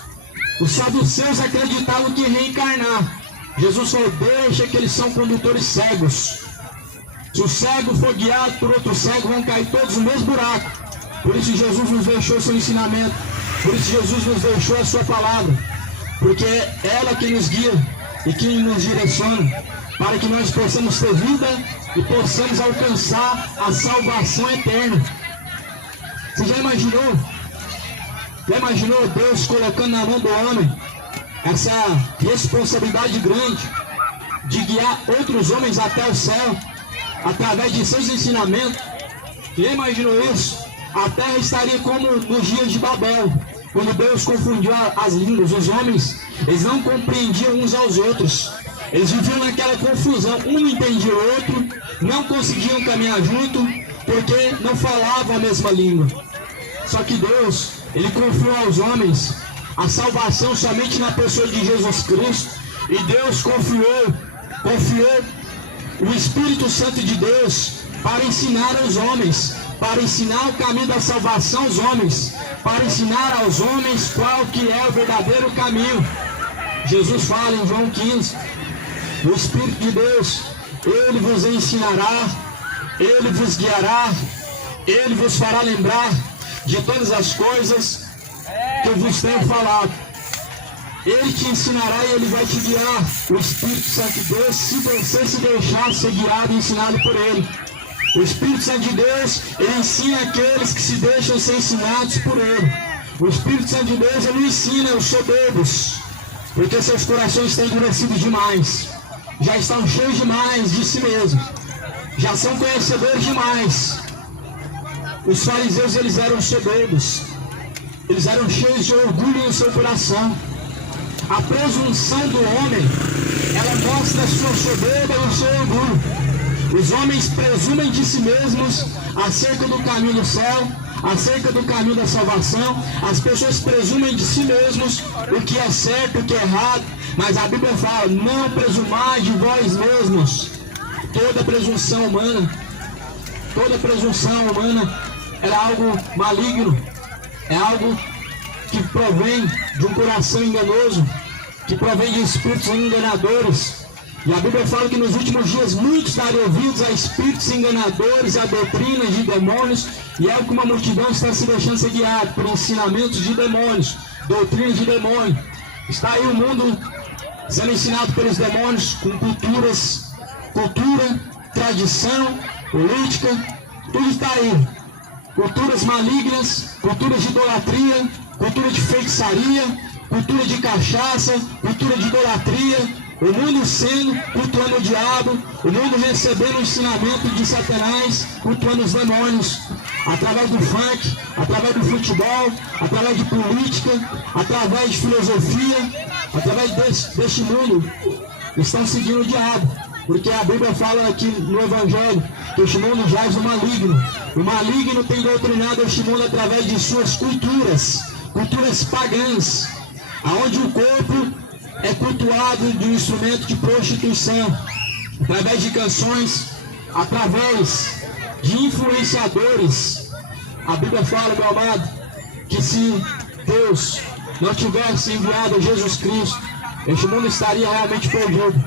Os saduceus acreditavam que ia reencarnar. Jesus falou: deixa que eles são condutores cegos. Se o cego for guiado por outro cego, vão cair todos no mesmo buraco. Por isso Jesus nos deixou seu ensinamento. Por isso Jesus nos deixou a sua palavra. Porque é ela que nos guia e que nos direciona, para que nós possamos ter vida e possamos alcançar a salvação eterna. Você já imaginou? Já imaginou Deus colocando na mão do homem essa responsabilidade grande de guiar outros homens até o céu, através de seus ensinamentos. Já imaginou isso? A terra estaria como nos dias de Babel, quando Deus confundiu as línguas. Os homens, eles não compreendiam uns aos outros. Eles viviam naquela confusão, um não entendia o outro, não conseguiam caminhar junto, porque não falavam a mesma língua. Só que Deus, Ele confiou aos homens a salvação somente na pessoa de Jesus Cristo. E Deus confiou o Espírito Santo de Deus para ensinar aos homens, para ensinar o caminho da salvação aos homens, para ensinar aos homens qual que é o verdadeiro caminho. Jesus fala em João 15, o Espírito de Deus, Ele vos ensinará, Ele vos guiará, Ele vos fará lembrar de todas as coisas que eu vos tenho falado. Ele te ensinará e Ele vai te guiar. O Espírito Santo de Deus, se você se deixar ser guiado e ensinado por Ele. O Espírito Santo de Deus, Ele ensina aqueles que se deixam ser ensinados por Ele. O Espírito Santo de Deus, Ele ensina os soberbos, porque seus corações estão endurecidos demais, já estão cheios demais de si mesmos, já são conhecedores demais. Os fariseus, eles eram soberbos, eles eram cheios de orgulho no seu coração. A presunção do homem, ela mostra a sua soberba e o seu orgulho. Os homens presumem de si mesmos acerca do caminho do céu, acerca do caminho da salvação. As pessoas presumem de si mesmos o que é certo, o que é errado, mas a Bíblia fala: não presumai de vós mesmos. Toda presunção humana é algo maligno, é algo que provém de um coração enganoso, que provém de espíritos enganadores. E a Bíblia fala que nos últimos dias muitos darão ouvidos a espíritos enganadores, a doutrinas de demônios, e é o que uma multidão está se deixando ser guiada por ensinamentos de demônios, doutrinas de demônio. Está aí o mundo sendo ensinado pelos demônios com cultura, tradição, política, tudo está aí. Culturas malignas, culturas de idolatria, cultura de feitiçaria, cultura de cachaça, cultura de idolatria. O mundo cultuando o diabo, o mundo recebendo o ensinamento de Satanás, cultuando os demônios, através do funk, através do futebol, através de política, através de filosofia, através deste mundo, estão seguindo o diabo. Porque a Bíblia fala aqui no Evangelho que este mundo jaz no maligno. O maligno tem doutrinado este mundo através de suas culturas pagãs, aonde o corpo é cultuado de um instrumento de prostituição, através de canções, através de influenciadores. A Bíblia fala, meu amado, que se Deus não tivesse enviado Jesus Cristo, este mundo estaria realmente perdido.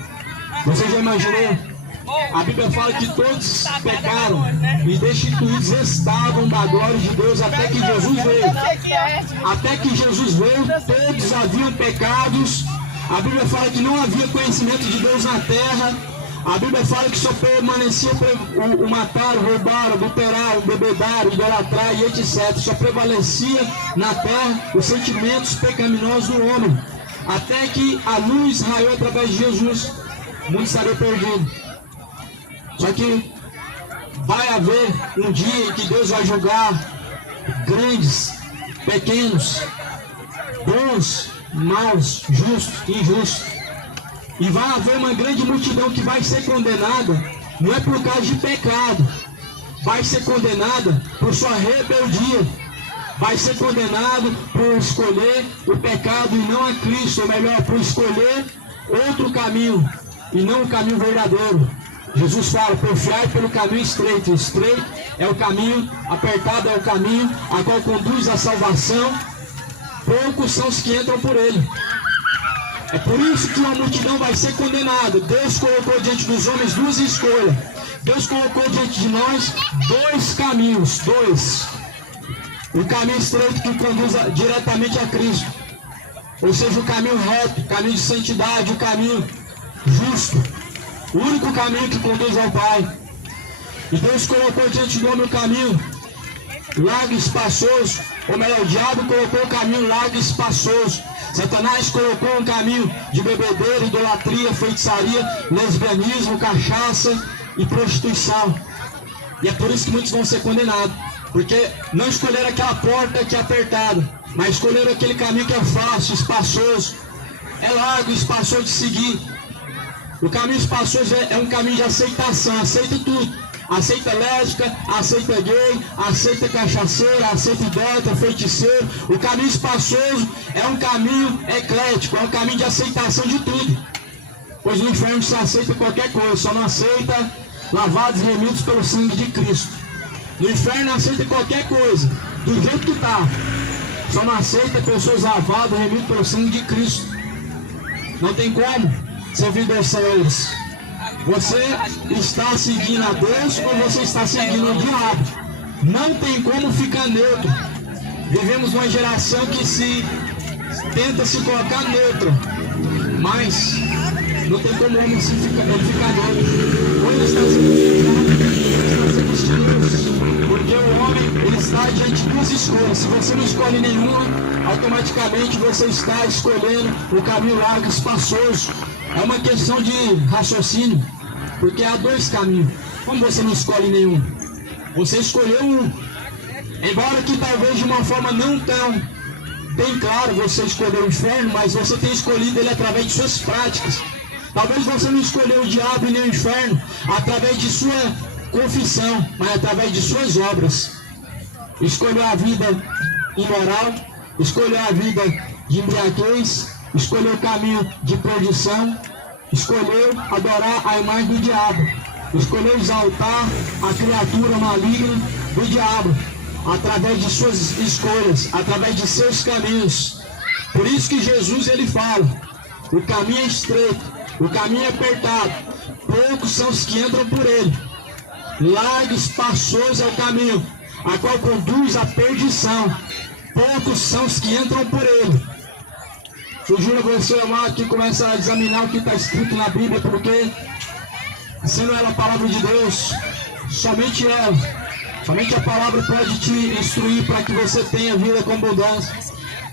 Você já imaginou? A Bíblia fala que todos pecaram e destituídos estavam da glória de Deus até que Jesus veio. Até que Jesus veio, todos haviam pecados. A Bíblia fala que não havia conhecimento de Deus na terra. A Bíblia fala que só permanecia o matar, o roubar, o adulterar, o bebedar, o idolatrar e etc. Só prevalecia na terra os sentimentos pecaminosos do homem. Até que a luz raiou através de Jesus, o mundo estaria perdido. Só que vai haver um dia em que Deus vai julgar grandes, pequenos, bons, maus, justos, injustos. E vai haver uma grande multidão que vai ser condenada, não é por causa de pecado, vai ser condenada por sua rebeldia, vai ser condenado por escolher o pecado e não a Cristo, ou melhor, por escolher outro caminho e não o caminho verdadeiro. Jesus fala: porfiai pelo caminho estreito. Estreito é o caminho, apertado é o caminho a qual conduz à salvação. Poucos são os que entram por ele. É por isso que uma multidão vai ser condenada. Deus colocou diante dos homens duas escolhas. Deus colocou diante de nós dois caminhos, o caminho estreito que conduz diretamente a Cristo, ou seja, o caminho reto, o caminho de santidade, o caminho justo, o único caminho que conduz ao Pai. E Deus colocou diante do homem o caminho largo e espaçoso, ou melhor, o diabo colocou o caminho largo e espaçoso. Satanás colocou um caminho de bebedeira, idolatria, feitiçaria, lesbianismo, cachaça e prostituição. E é por isso que muitos vão ser condenados. Porque não escolheram aquela porta que é apertada, mas escolheram aquele caminho que é fácil, espaçoso. É largo, espaçoso de seguir. O caminho espaçoso é um caminho de aceitação, aceita tudo. Aceita lésbica, aceita gay, aceita cachaceiro, aceita idólatra, feiticeiro. O caminho espaçoso é um caminho eclético, é um caminho de aceitação de tudo. Pois no inferno se aceita qualquer coisa, só não aceita lavados e remidos pelo sangue de Cristo. No inferno aceita qualquer coisa, do jeito que está. Só não aceita pessoas lavadas e remidas pelo sangue de Cristo. Não tem como servir dois senhores. Você está seguindo a Deus ou você está seguindo o diabo? Não tem como ficar neutro. Vivemos uma geração que tenta se colocar neutra, mas não tem como ele ficar neutro. Ou ele está sendo estiloso, porque o homem ele está diante de duas escolhas. Se você não escolhe nenhuma, automaticamente você está escolhendo o caminho largo e espaçoso. É uma questão de raciocínio, porque há dois caminhos. Como você não escolhe nenhum? Você escolheu um. Embora que talvez de uma forma não tão bem clara você escolheu o inferno, mas você tem escolhido ele através de suas práticas. Talvez você não escolheu o diabo e nem o inferno através de sua confissão, mas através de suas obras. Escolheu a vida imoral, escolheu a vida de embriaguez, escolheu o caminho de perdição, escolheu adorar a imagem do diabo, escolheu exaltar a criatura maligna do diabo, através de suas escolhas, através de seus caminhos. Por isso que Jesus ele fala, o caminho é estreito, o caminho é apertado, poucos são os que entram por ele. Largo e espaçoso é o caminho, a qual conduz à perdição, poucos são os que entram por ele. Sugiro a você, amado, que começa a examinar o que está escrito na Bíblia, porque sendo ela a palavra de Deus, somente a palavra pode te instruir para que você tenha vida com abundância.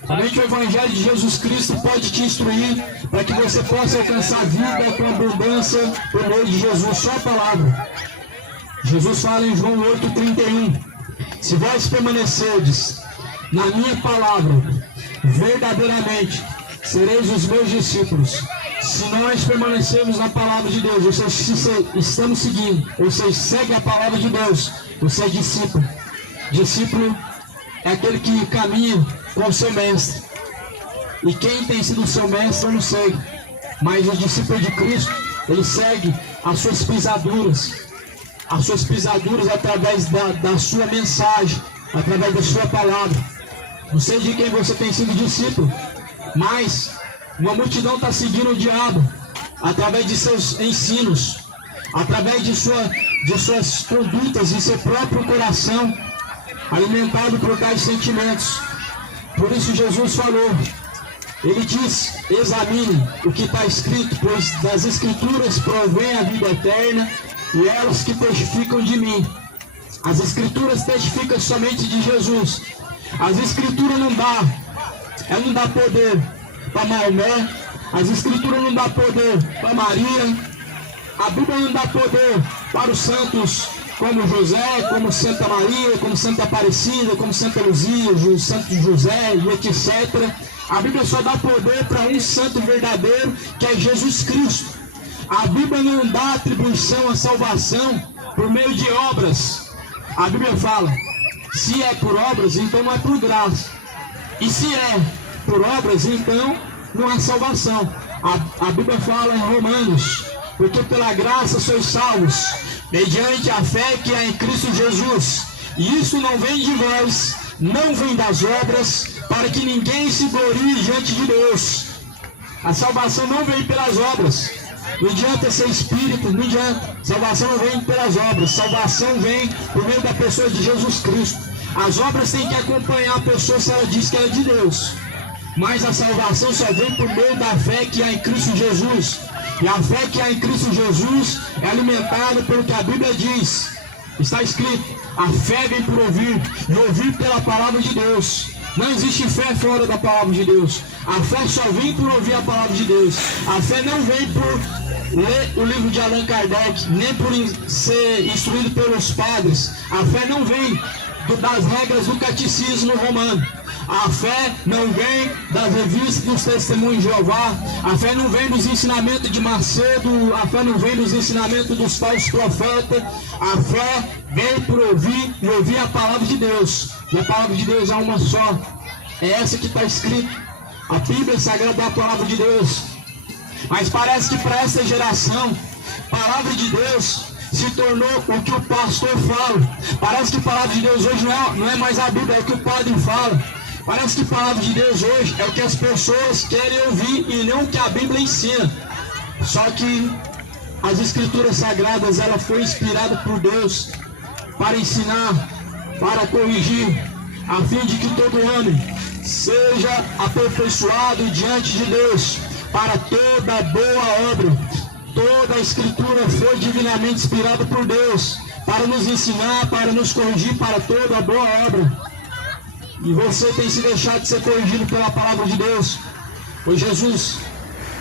Somente o Evangelho de Jesus Cristo pode te instruir para que você possa alcançar vida com abundância por meio de Jesus, só a palavra. Jesus fala em João 8,31, se vós permanecerdes na minha palavra, verdadeiramente sereis os meus discípulos. Se nós permanecermos na palavra de Deus, vocês estamos seguindo, vocês seguem a palavra de Deus, você é discípulo. Discípulo é aquele que caminha com o seu mestre. E quem tem sido o seu mestre eu não sei, mas o discípulo de Cristo, ele segue as suas pisaduras através da sua mensagem, através da sua palavra. Não sei de quem você tem sido discípulo, mas uma multidão está seguindo o diabo através de seus ensinos, através de suas condutas em seu próprio coração, alimentado por tais sentimentos. Por isso Jesus falou, ele diz, examine o que está escrito, pois das escrituras provém a vida eterna, e elas que testificam de mim. As escrituras testificam somente de Jesus. As escrituras não dá poder para Maomé, as escrituras não dá poder para Maria, a Bíblia não dá poder para os santos como José, como Santa Maria, como Santa Aparecida, como Santa Luzia, Santo José e etc. A Bíblia só dá poder para um santo verdadeiro, que é Jesus Cristo. A Bíblia não dá atribuição à salvação por meio de obras. A Bíblia fala, se é por obras, então não é por graça. E se é por obras, então não há salvação. A Bíblia fala em Romanos, porque pela graça sois salvos, mediante a fé que há em Cristo Jesus. E isso não vem de vós, não vem das obras, para que ninguém se glorie diante de Deus. A salvação não vem pelas obras. Não adianta ser espírito, não adianta. Salvação não vem pelas obras. Salvação vem por meio da pessoa de Jesus Cristo. As obras têm que acompanhar a pessoa se ela diz que é de Deus. Mas a salvação só vem por meio da fé que há em Cristo Jesus. E a fé que há em Cristo Jesus é alimentada pelo que a Bíblia diz. Está escrito, a fé vem por ouvir, e ouvir pela palavra de Deus. Não existe fé fora da palavra de Deus. A fé só vem por ouvir a palavra de Deus. A fé não vem por ler o livro de Allan Kardec, nem por ser instruído pelos padres. A fé não vem das regras do catecismo romano. A fé não vem das revistas dos Testemunhos de Jeová. A fé não vem dos ensinamentos de Macedo. A fé não vem dos ensinamentos dos falsos profetas. A fé vem por ouvir e ouvir a palavra de Deus. E a palavra de Deus é uma só. É essa que está escrita. A Bíblia Sagrada é a palavra de Deus. Mas parece que para essa geração, a palavra de Deus se tornou o que o pastor fala. Parece que a palavra de Deus hoje não é mais a Bíblia, é o que o padre fala. Parece que a palavra de Deus hoje é o que as pessoas querem ouvir e não o que a Bíblia ensina. Só que as Escrituras Sagradas, ela foi inspirada por Deus para ensinar, para corrigir, a fim de que todo homem seja aperfeiçoado diante de Deus para toda boa obra. Toda a Escritura foi divinamente inspirada por Deus para nos ensinar, para nos corrigir para toda boa obra. E você tem se deixado de ser corrigido pela palavra de Deus. Pois Jesus,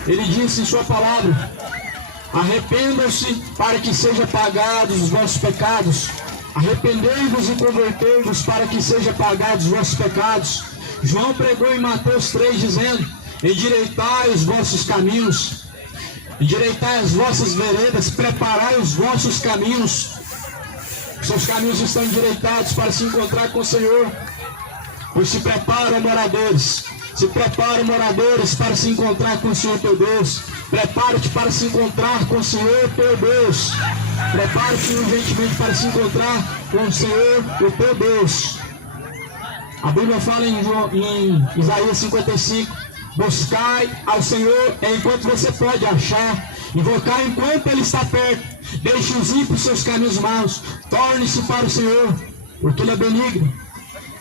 Ele disse em sua palavra: arrependam-se para que sejam pagados os vossos pecados. Arrependei-vos e convertei-vos para que sejam pagados os vossos pecados. João pregou em Mateus 3 dizendo: endireitai os vossos caminhos, endireitai as vossas veredas, preparai os vossos caminhos. Seus caminhos estão endireitados para se encontrar com o Senhor. Pois se preparam moradores para se encontrar com o Senhor teu Deus. Prepara-te para se encontrar com o Senhor teu Deus. Prepara-te urgentemente para se encontrar com o Senhor o teu Deus. A Bíblia fala em Isaías 55: buscai ao Senhor enquanto você pode achar, invocar enquanto Ele está perto. Deixe os ímpios seus caminhos maus, torne-se para o Senhor, porque Ele é benigno.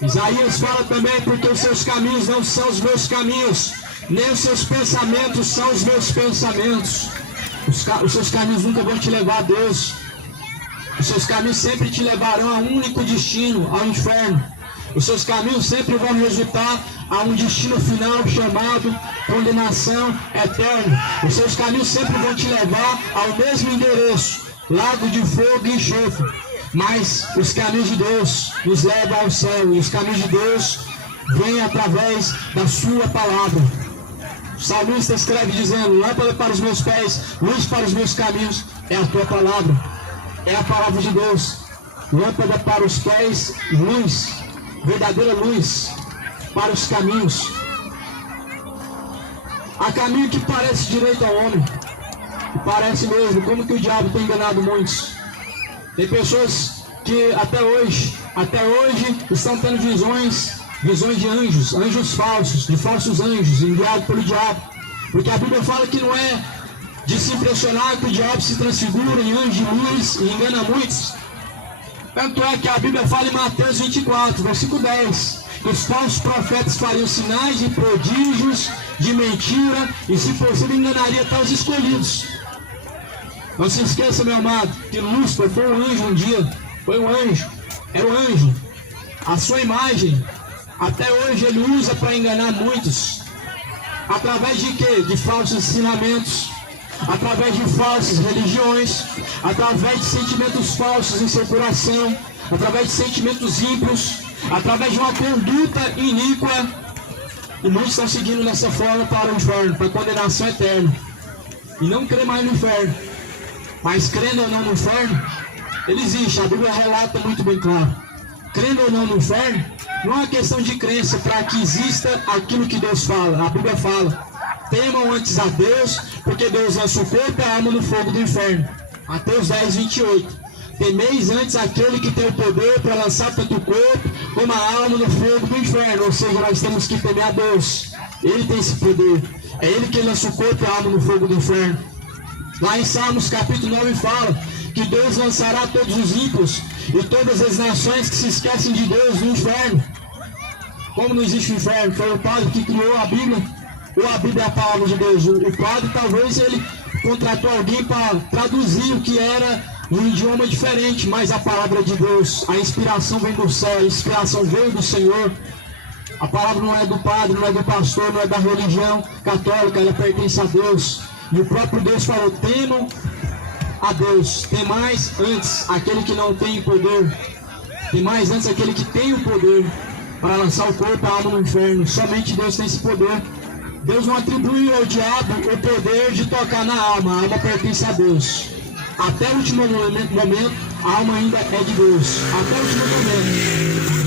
Isaías fala também: porque os seus caminhos não são os meus caminhos, nem os seus pensamentos são os meus pensamentos. Os seus caminhos nunca vão te levar a Deus. Os seus caminhos sempre te levarão a um único destino, ao inferno. Os seus caminhos sempre vão resultar a um destino final chamado condenação eterna. Os seus caminhos sempre vão te levar ao mesmo endereço, lago de fogo e enxofre. Mas os caminhos de Deus nos levam ao céu, e os caminhos de Deus vêm através da sua palavra. O salmista escreve dizendo: lâmpada para os meus pés, luz para os meus caminhos, é a tua palavra, é a palavra de Deus. Lâmpada para os pés, luz, verdadeira luz para os caminhos. Há caminho que parece direito ao homem, e parece mesmo, como que o diabo tem enganado muitos. Tem pessoas que até hoje estão tendo visões de anjos falsos, de falsos anjos enviados pelo diabo. Porque a Bíblia fala que não é de se impressionar que o diabo se transfigura em anjo de luz e engana muitos. Tanto é que a Bíblia fala em Mateus 24, versículo 10, que os falsos profetas fariam sinais e prodígios de mentira e, se possível, enganaria até os escolhidos. Não se esqueça, meu amado, que Lúcifer foi um anjo um dia. Foi um anjo. Era um anjo. A sua imagem, até hoje, ele usa para enganar muitos. Através de quê? De falsos ensinamentos. Através de falsas religiões. Através de sentimentos falsos em seu coração. Através de sentimentos ímpios. Através de uma conduta iníqua. E muitos estão seguindo dessa forma para o inferno, para a condenação eterna. E não crê mais no inferno. Mas crendo ou não no inferno, ele existe. A Bíblia relata muito bem claro. Crendo ou não no inferno, não é uma questão de crença para que exista aquilo que Deus fala. A Bíblia fala: temam antes a Deus, porque Deus lança o corpo e a alma no fogo do inferno. Mateus 10, 28. Temeis antes aquele que tem o poder para lançar tanto o corpo como a alma no fogo do inferno. Ou seja, nós temos que temer a Deus. Ele tem esse poder. É Ele que lança o corpo e a alma no fogo do inferno. Lá em Salmos capítulo 9 fala que Deus lançará todos os ímpios e todas as nações que se esquecem de Deus no inferno. Como não existe o inferno? Foi o padre que criou a Bíblia, ou a Bíblia é a palavra de Deus? O padre, talvez ele contratou alguém para traduzir o que era em um idioma diferente, mas a palavra de Deus, a inspiração vem do céu, a inspiração veio do Senhor. A palavra não é do padre, não é do pastor, não é da religião católica, ela pertence a Deus. E o próprio Deus falou: temam a Deus, tem mais antes aquele que não tem poder, tem mais antes aquele que tem o poder para lançar o corpo e a alma no inferno. Somente Deus tem esse poder. Deus não atribuiu ao diabo o poder de tocar na alma, a alma pertence a Deus. Até o último momento, a alma ainda é de Deus. Até o último momento.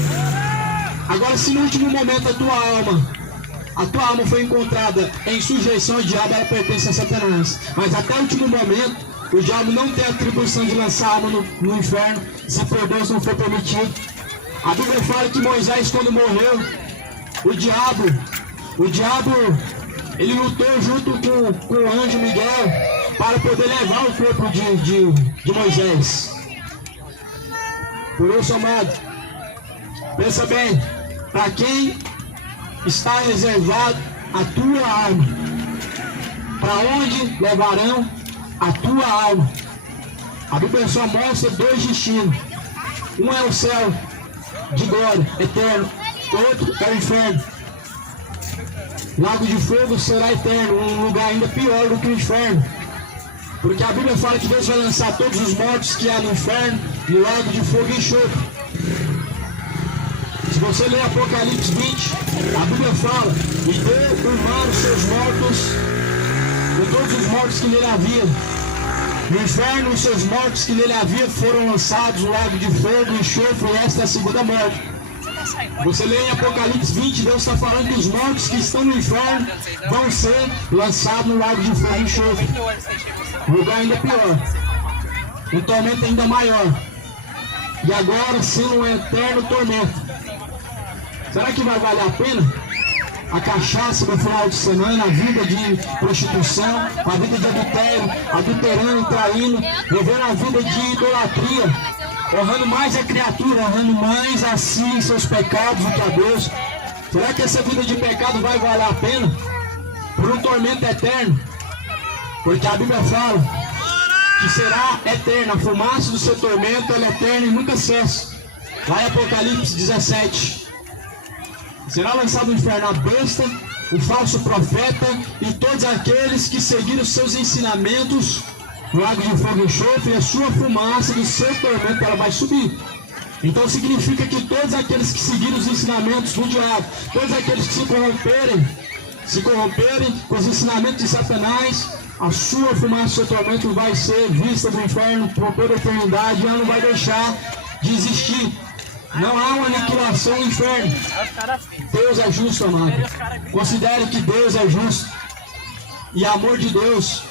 Agora, se no último momento a tua alma foi encontrada em sujeição ao diabo, ela pertence a Satanás. Mas até o último momento, o diabo não tem a atribuição de lançar a alma no inferno, se por Deus não for permitido. A Bíblia fala que Moisés, quando morreu, o diabo, ele lutou junto com o anjo Miguel para poder levar o corpo de Moisés. Por isso, amado, pensa bem, para quem está reservado a tua alma? Para onde levarão a tua alma? A Bíblia só mostra dois destinos. Um é o céu de glória, eterno. O outro é o inferno. Lago de fogo será eterno, um lugar ainda pior do que o inferno. Porque a Bíblia fala que Deus vai lançar todos os mortos que há no inferno, no lago de fogo e enxofre. Se você ler Apocalipse 20, a Bíblia fala: e deu o mar os seus mortos, e todos os mortos que nele havia. No inferno, os seus mortos que nele havia foram lançados no lago de fogo e enxofre, e esta é a segunda morte. Você lê em Apocalipse 20, Deus está falando que os mortos que estão no inferno vão ser lançados no lago de fogo e enxofre. Um lugar ainda pior, um tormento ainda maior. E agora sendo um eterno tormento. Será que vai valer a pena a cachaça no final de semana, a vida de prostituição, a vida de adultério, adulterando e traindo, vivendo a vida de idolatria, honrando mais a criatura, honrando mais a si em seus pecados do que a Deus? Será que essa vida de pecado vai valer a pena por um tormento eterno? Porque a Bíblia fala que será eterna, a fumaça do seu tormento é eterna e nunca cessa. Lá em Apocalipse 17, será lançado no inferno a besta, o falso profeta e todos aqueles que seguiram os seus ensinamentos no lago de fogo e enxofre, e a sua fumaça do seu tormento ela vai subir. Então significa que todos aqueles que seguiram os ensinamentos do diabo, todos aqueles que se corromperem com os ensinamentos de Satanás, a sua fumaça, o seu tormento vai ser vista do inferno por toda a eternidade, e ela não vai deixar de existir. Não há uma aniquilação no inferno. Deus é justo, amado. Considere que Deus é justo. E amor de Deus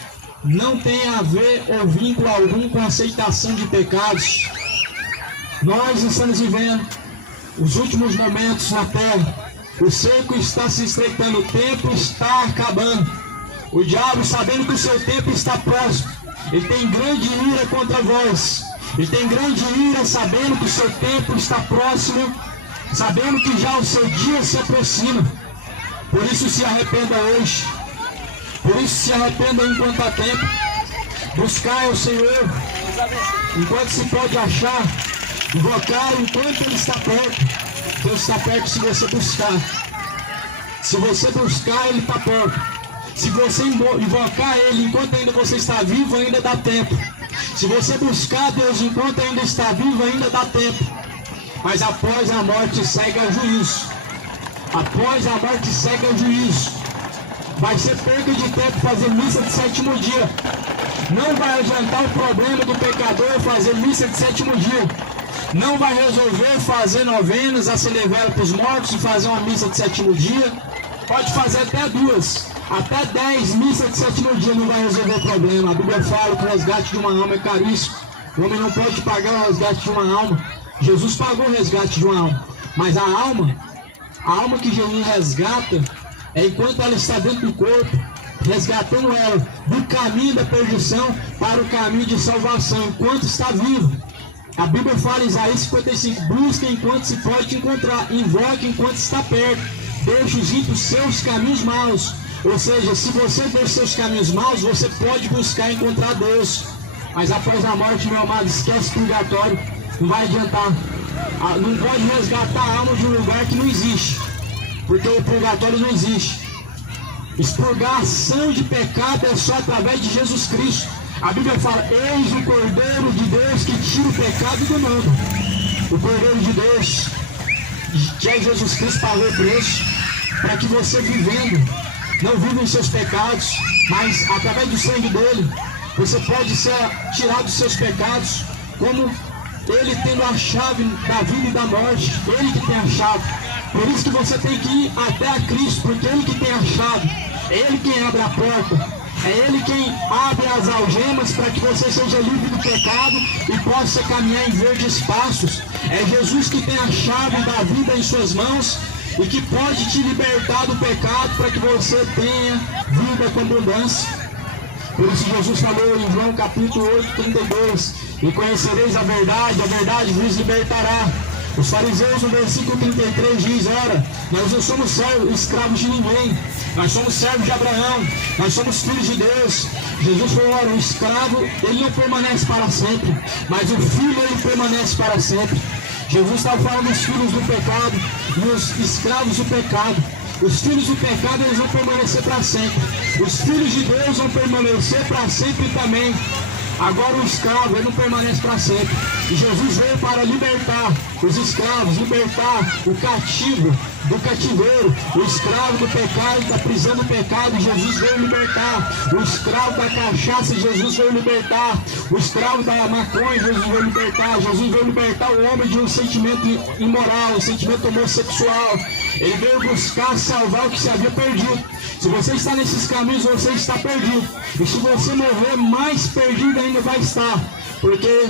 não tem a ver ou vínculo algum com a aceitação de pecados. Nós estamos vivendo os últimos momentos na terra. O cerco está se estreitando, o tempo está acabando. O diabo, sabendo que o seu tempo está próximo, ele tem grande ira contra vós. Ele tem grande ira, sabendo que o seu tempo está próximo, sabendo que já o seu dia se aproxima. Por isso se arrependa hoje. Por isso se arrependa enquanto há tempo. Buscai o Senhor enquanto se pode achar. Invocar enquanto Ele está perto. Deus está perto se você buscar. Se você buscar, Ele está perto. Se você invocar Ele enquanto ainda você está vivo, ainda dá tempo. Se você buscar Deus enquanto ainda está vivo, ainda dá tempo. Mas após a morte segue ao juízo. Após a morte segue ao juízo. Vai ser perda de tempo fazer missa de sétimo dia. Não vai adiantar o problema do pecador fazer missa de sétimo dia. Não vai resolver fazer novenas, acender vela para os mortos e fazer uma missa de sétimo dia. Pode fazer até 2, até 10 missas de sétimo dia, não vai resolver o problema. A Bíblia fala que o resgate de uma alma é caríssimo. O homem não pode pagar o resgate de uma alma. Jesus pagou o resgate de uma alma. Mas a alma que Jesus resgata, é enquanto ela está dentro do corpo, resgatando ela do caminho da perdição para o caminho de salvação, enquanto está vivo. A Bíblia fala em Isaías 55, busca enquanto se pode encontrar, invoque enquanto está perto, deixe os ímpios seus caminhos maus. Ou seja, se você deixa seus caminhos maus, você pode buscar encontrar Deus. Mas após a morte, meu amado, esquece purgatório, não vai adiantar. Não pode resgatar a alma de um lugar que não existe. porque o purgatório não existe. Expurgação de pecado é só através de Jesus Cristo. A Bíblia fala: eis o Cordeiro de Deus que tira o pecado do mundo. O Cordeiro de Deus, que é Jesus Cristo, pagou o preço para que você, vivendo, não viva em seus pecados, mas através do sangue dele, você pode ser tirado dos seus pecados, como ele tendo a chave da vida e da morte. Ele que tem a chave. Por isso que você tem que ir até a Cristo, porque ele que tem a chave. É ele quem abre a porta. É ele quem abre as algemas para que você seja livre do pecado e possa caminhar em verdes passos. É Jesus que tem a chave da vida em suas mãos e que pode te libertar do pecado para que você tenha vida com abundância. Por isso Jesus falou em João capítulo 8, 32: e conhecereis a verdade vos libertará. Os fariseus no versículo 33 diz: ora, nós não somos escravos de ninguém, nós somos servos de Abraão, nós somos filhos de Deus. Jesus falou: ora, o escravo, ele não permanece para sempre, mas o filho, ele permanece para sempre. Jesus estava falando dos filhos do pecado e os escravos do pecado. Os filhos do pecado, eles vão permanecer para sempre. Os filhos de Deus vão permanecer para sempre também. Agora o escravo, ele não permanece para sempre. E Jesus veio para libertar os escravos, libertar o cativo do cativeiro, o escravo do pecado, da prisão do pecado. Jesus veio libertar o escravo da cachaça. Jesus veio libertar o escravo da maconha. Jesus veio libertar. Jesus veio libertar o homem de um sentimento imoral, um sentimento homossexual. Ele veio buscar salvar o que se havia perdido. Se você está nesses caminhos, você está perdido. E se você morrer, mais perdido ainda vai estar. Porque,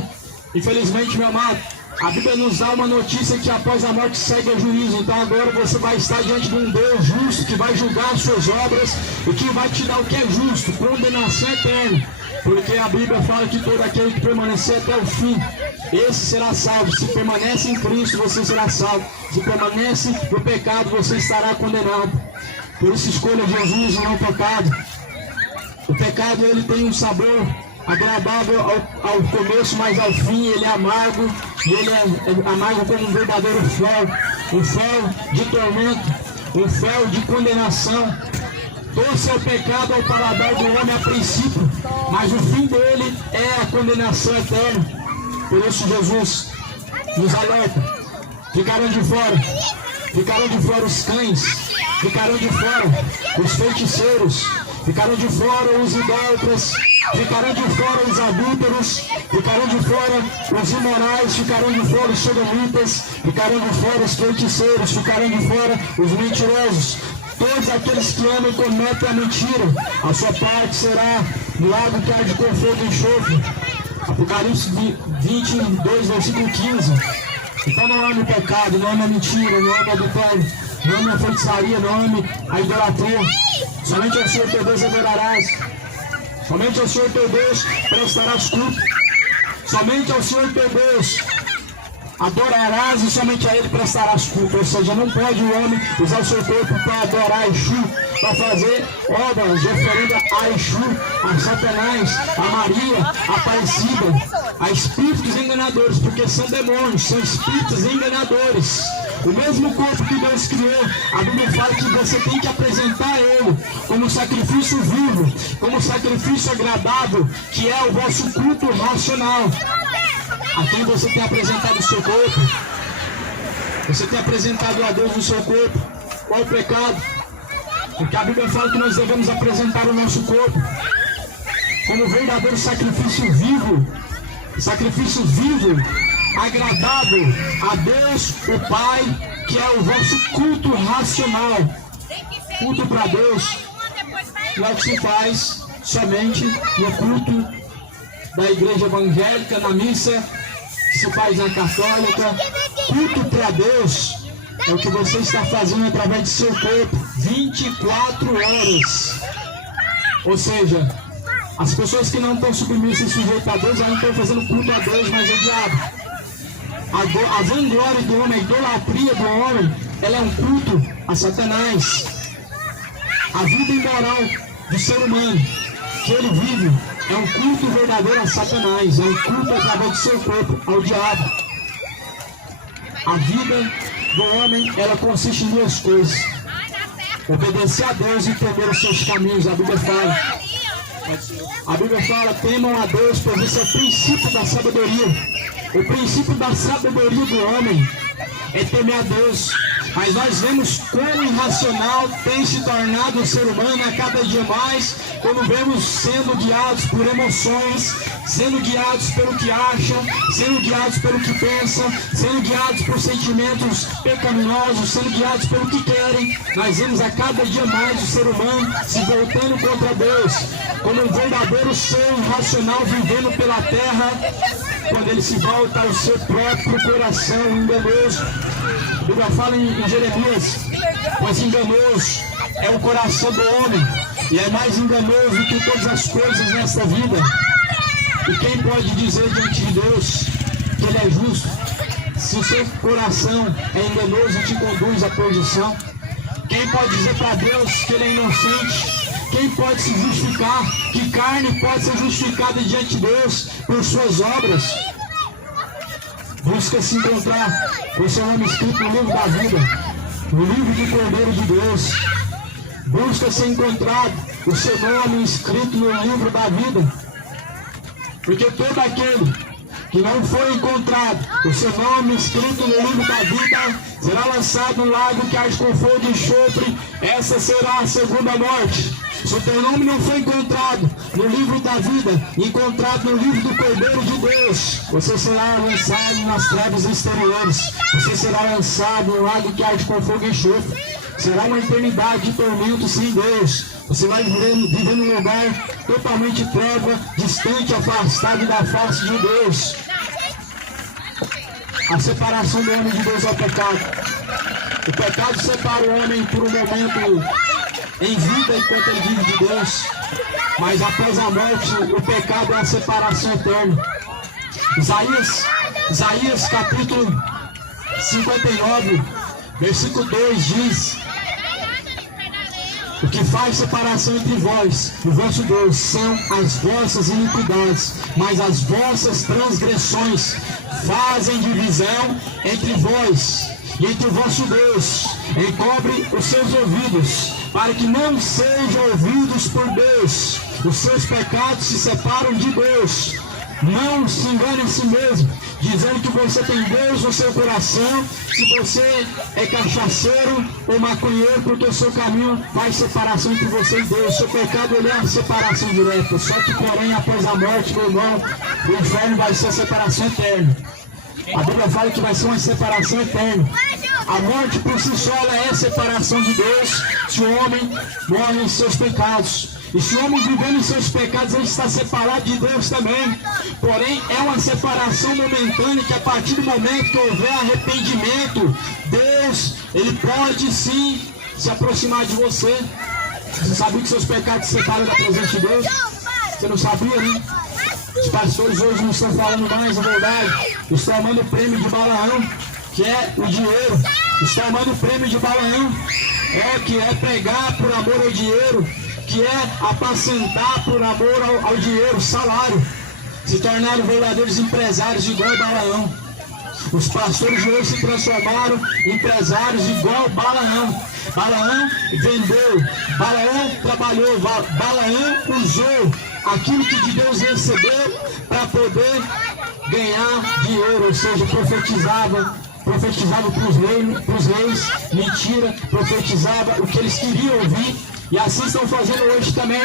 infelizmente, meu amado, a Bíblia nos dá uma notícia que após a morte segue o juízo. Então agora você vai estar diante de um Deus justo que vai julgar as suas obras e que vai te dar o que é justo, condenação eterna. Porque a Bíblia fala que todo aquele que permanecer até o fim, esse será salvo. Se permanece em Cristo, você será salvo. Se permanece no pecado, você estará condenado. Por isso escolha Jesus e não o pecado. O pecado, ele tem um sabor agradável ao começo, mas ao fim ele é amargo. E ele é amargo como um verdadeiro fel. Um fel de tormento, um fel de condenação. Doce é o pecado ao paladar do homem a princípio, mas o fim dele é a condenação eterna. Por isso Jesus nos alerta: ficarão de fora os cães, ficarão de fora os feiticeiros, ficarão de fora os idólatras, ficarão de fora os adúlteros, ficarão de fora os imorais, ficarão de fora os sodomitas, ficarão de fora os feiticeiros, ficarão de fora os mentirosos. Todos aqueles que amam e cometem a mentira, a sua parte será no lago que arde com fogo e enxofre. Apocalipse 22, versículo 15. Então não ame o pecado, não ame a mentira, não ame o adultério, não ame a feitiçaria, não ame a idolatria. Somente ao Senhor teu Deus adorarás. Somente ao Senhor teu Deus prestarás culto. Somente ao Senhor teu Deus adorarás e somente a ele prestarás culto. Ou seja, não pode o homem usar o seu corpo para adorar a Exu, para fazer obras de oferenda a Exu, a Satanás, a Maria, a Aparecida, a espíritos enganadores, porque são demônios, são espíritos enganadores. O mesmo corpo que Deus criou, a Bíblia fala que você tem que apresentar ele como sacrifício vivo, como sacrifício agradável, que é o vosso culto racional. A quem você tem apresentado o seu corpo? Você tem apresentado a Deus o seu corpo? Qual o pecado? Porque a Bíblia fala que nós devemos apresentar o nosso corpo como verdadeiro sacrifício vivo, agradável a Deus, o Pai, que é o vosso culto racional. Culto para Deus não é o que se faz somente no culto da igreja evangélica, na missa, que se faz na católica. Culto para Deus é o que você está fazendo através de seu corpo, 24 horas. Ou seja, as pessoas que não estão submissas e sujeitas a Deus, elas não estão fazendo culto a Deus, mas ao diabo. A vanglória do homem, a idolatria do homem, ela é um culto a Satanás. A vida imoral do ser humano que ele vive é um culto verdadeiro a Satanás, é um culto através do seu corpo ao diabo. A vida do homem, ela consiste em duas coisas: obedecer a Deus e temer os seus caminhos. A Bíblia fala, temam a Deus, pois esse é o princípio da sabedoria. O princípio da sabedoria do homem é temer a Deus. Mas nós vemos quão irracional tem se tornado o ser humano a cada dia mais, quando vemos sendo guiados por emoções, sendo guiados pelo que acham, sendo guiados pelo que pensam, sendo guiados por sentimentos pecaminosos, sendo guiados pelo que querem. Nós vemos a cada dia mais o ser humano se voltando contra Deus, como um verdadeiro ser irracional vivendo pela terra, quando ele se volta ao seu próprio coração enganoso. A Bíblia fala em Jeremias, mas enganoso é o coração do homem, e é mais enganoso do que todas as coisas nesta vida. E quem pode dizer diante de Deus que Ele é justo, se o seu coração é enganoso e te conduz à perdição? Quem pode dizer para Deus que Ele é inocente? Quem pode se justificar? Que carne pode ser justificada diante de Deus por suas obras? Busca se encontrar com seu nome escrito no livro da vida, no livro do Cordeiro de Deus. Busca ser encontrado o seu nome escrito no livro da vida. Porque todo aquele que não foi encontrado o seu nome escrito no livro da vida será lançado no lago que arde com fogo e enxofre. Essa será a segunda morte. Se o teu nome não foi encontrado no livro da vida, encontrado no livro do Cordeiro de Deus, você será lançado nas trevas exteriores. Você será lançado no lago que arde com fogo e enxofre. Será uma eternidade de tormento sem Deus. Você vai viver num lugar totalmente treva, distante, afastado da face de Deus. A separação do homem de Deus é o pecado. O pecado separa o homem por um momento em vida enquanto ele vive de Deus, mas após a morte o pecado é a separação eterna. Isaías capítulo 59, versículo 2 diz: o que faz separação entre vós e o vosso Deus são as vossas iniquidades, mas as vossas transgressões fazem divisão entre vós e entre o vosso Deus. Encobre os seus ouvidos, para que não sejam ouvidos por Deus. Os seus pecados se separam de Deus. Não se engane a si mesmo, dizendo que você tem Deus no seu coração, se você é cachaceiro ou maconheiro, porque o seu caminho faz separação entre você e Deus. O seu pecado ele é a separação direta. Só que, porém, após a morte, meu irmão, o inferno vai ser a separação eterna. A Bíblia fala que vai ser uma separação eterna. A morte por si só ela é a separação de Deus, se o homem morre em seus pecados. E se o homem vivendo em seus pecados, ele está separado de Deus também. Porém, é uma separação momentânea que a partir do momento que houver arrependimento, Deus, Ele pode sim se aproximar de você. Você sabia que seus pecados se separam da presença de Deus? Você não sabia, né? Os pastores hoje não estão falando mais a verdade. Estão amando o prêmio de Balaão, que é o dinheiro. Estão amando o prêmio de Balaão, que é pregar por amor ao dinheiro, que é apacentar por amor ao dinheiro, salário. Se tornaram verdadeiros empresários igual Balaão. Os pastores de hoje se transformaram em empresários igual Balaão. Balaão vendeu, Balaão trabalhou, Balaão usou aquilo que de Deus recebeu para poder ganhar dinheiro, ou seja, profetizava para os reis, mentira, profetizava o que eles queriam ouvir. E assim estão fazendo hoje também.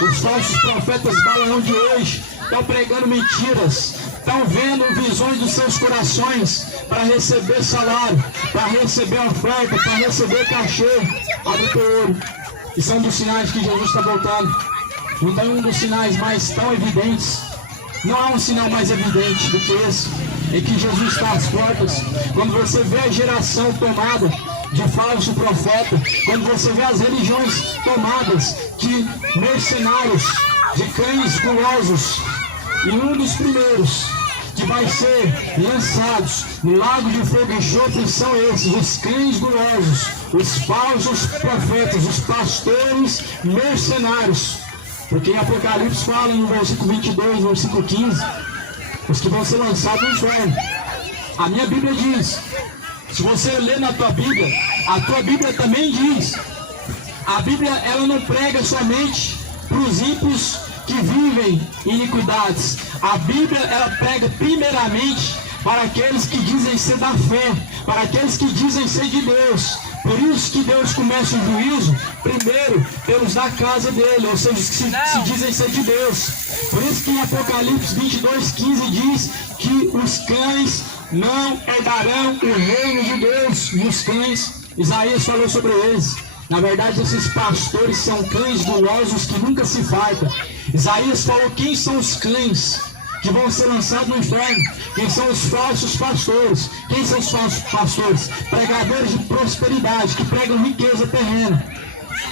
Os falsos profetas Balaão de hoje estão pregando mentiras, estão vendo visões dos seus corações para receber salário, para receber oferta, para receber cachê. Abre teu olho. E são dos sinais que Jesus está voltando. Então, um dos sinais mais tão evidentes, não há um sinal mais evidente do que esse, em que Jesus está às portas. Quando você vê a geração tomada de falso profeta, quando você vê as religiões tomadas de mercenários, de cães gulosos, e um dos primeiros que vai ser lançados no lago de fogo e enxofre são esses, os cães gulosos, os falsos profetas, os pastores mercenários. Porque em Apocalipse fala no versículo 22, versículo 15, os que vão ser lançados no inferno. A minha Bíblia diz, se você ler na tua Bíblia, a tua Bíblia também diz A Bíblia, ela não prega somente para os ímpios que vivem iniquidades. A Bíblia, ela prega primeiramente para aqueles que dizem ser da fé, para aqueles que dizem ser de Deus. Por isso que Deus começa o juízo primeiro pelos da casa dele, ou seja, os que se dizem ser de Deus. Por isso que em Apocalipse 22:15 diz que os cães não herdarão o reino de Deus. E os cães, Isaías falou sobre eles. Na verdade, esses pastores são cães gulosos que nunca se fartam. Isaías falou quem são os cães que vão ser lançados no inferno. Quem são os falsos pastores? Quem são os falsos pastores? Pregadores de prosperidade, que pregam riqueza terrena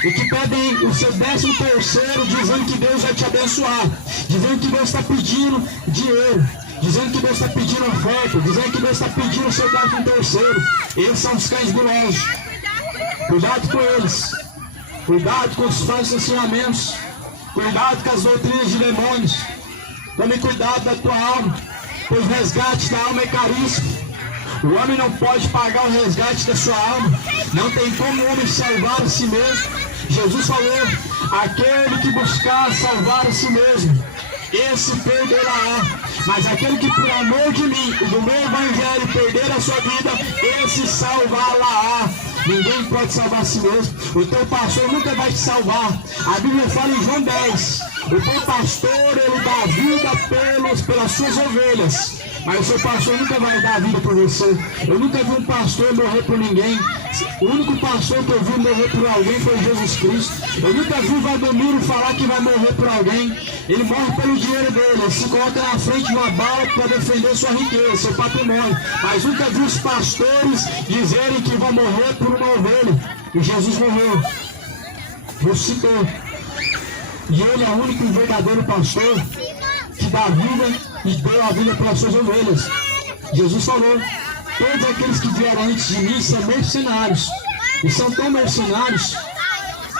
e que pedem o seu 13º dizendo que Deus vai te abençoar, dizendo que Deus está pedindo dinheiro, dizendo que Deus está pedindo oferta, dizendo que Deus está pedindo o seu 13º. Eles são os cães gulosos. Cuidado com eles. Cuidado com os falsos ensinamentos. Cuidado com as doutrinas de demônios. Tome cuidado da tua alma, pois o resgate da alma é caríssimo. O homem não pode pagar o resgate da sua alma. Não tem como o homem salvar a si mesmo. Jesus falou: aquele que buscar salvar a si mesmo, esse perderá. Mas aquele que por amor de mim e do meu evangelho perder a sua vida, esse salvará. Ninguém pode salvar a si mesmo. O teu pastor nunca vai te salvar. A Bíblia fala em João 10: o teu pastor, ele dá a vida pelas suas ovelhas. Mas o seu pastor nunca vai dar a vida por você. Eu nunca vi um pastor morrer por ninguém. O único pastor que eu vi morrer por alguém foi Jesus Cristo. Eu nunca vi o Valdomiro falar que vai morrer por alguém. Ele morre pelo dinheiro dele. Ele se coloca na frente de uma bala para defender sua riqueza, seu patrimônio. Mas nunca vi os pastores dizerem que vão morrer por uma ovelha. E Jesus morreu, ressuscitou. E ele é o único e verdadeiro pastor que dá vida e deu a vida pelas suas ovelhas. Jesus falou: todos aqueles que vieram antes de mim são mercenários. E são tão mercenários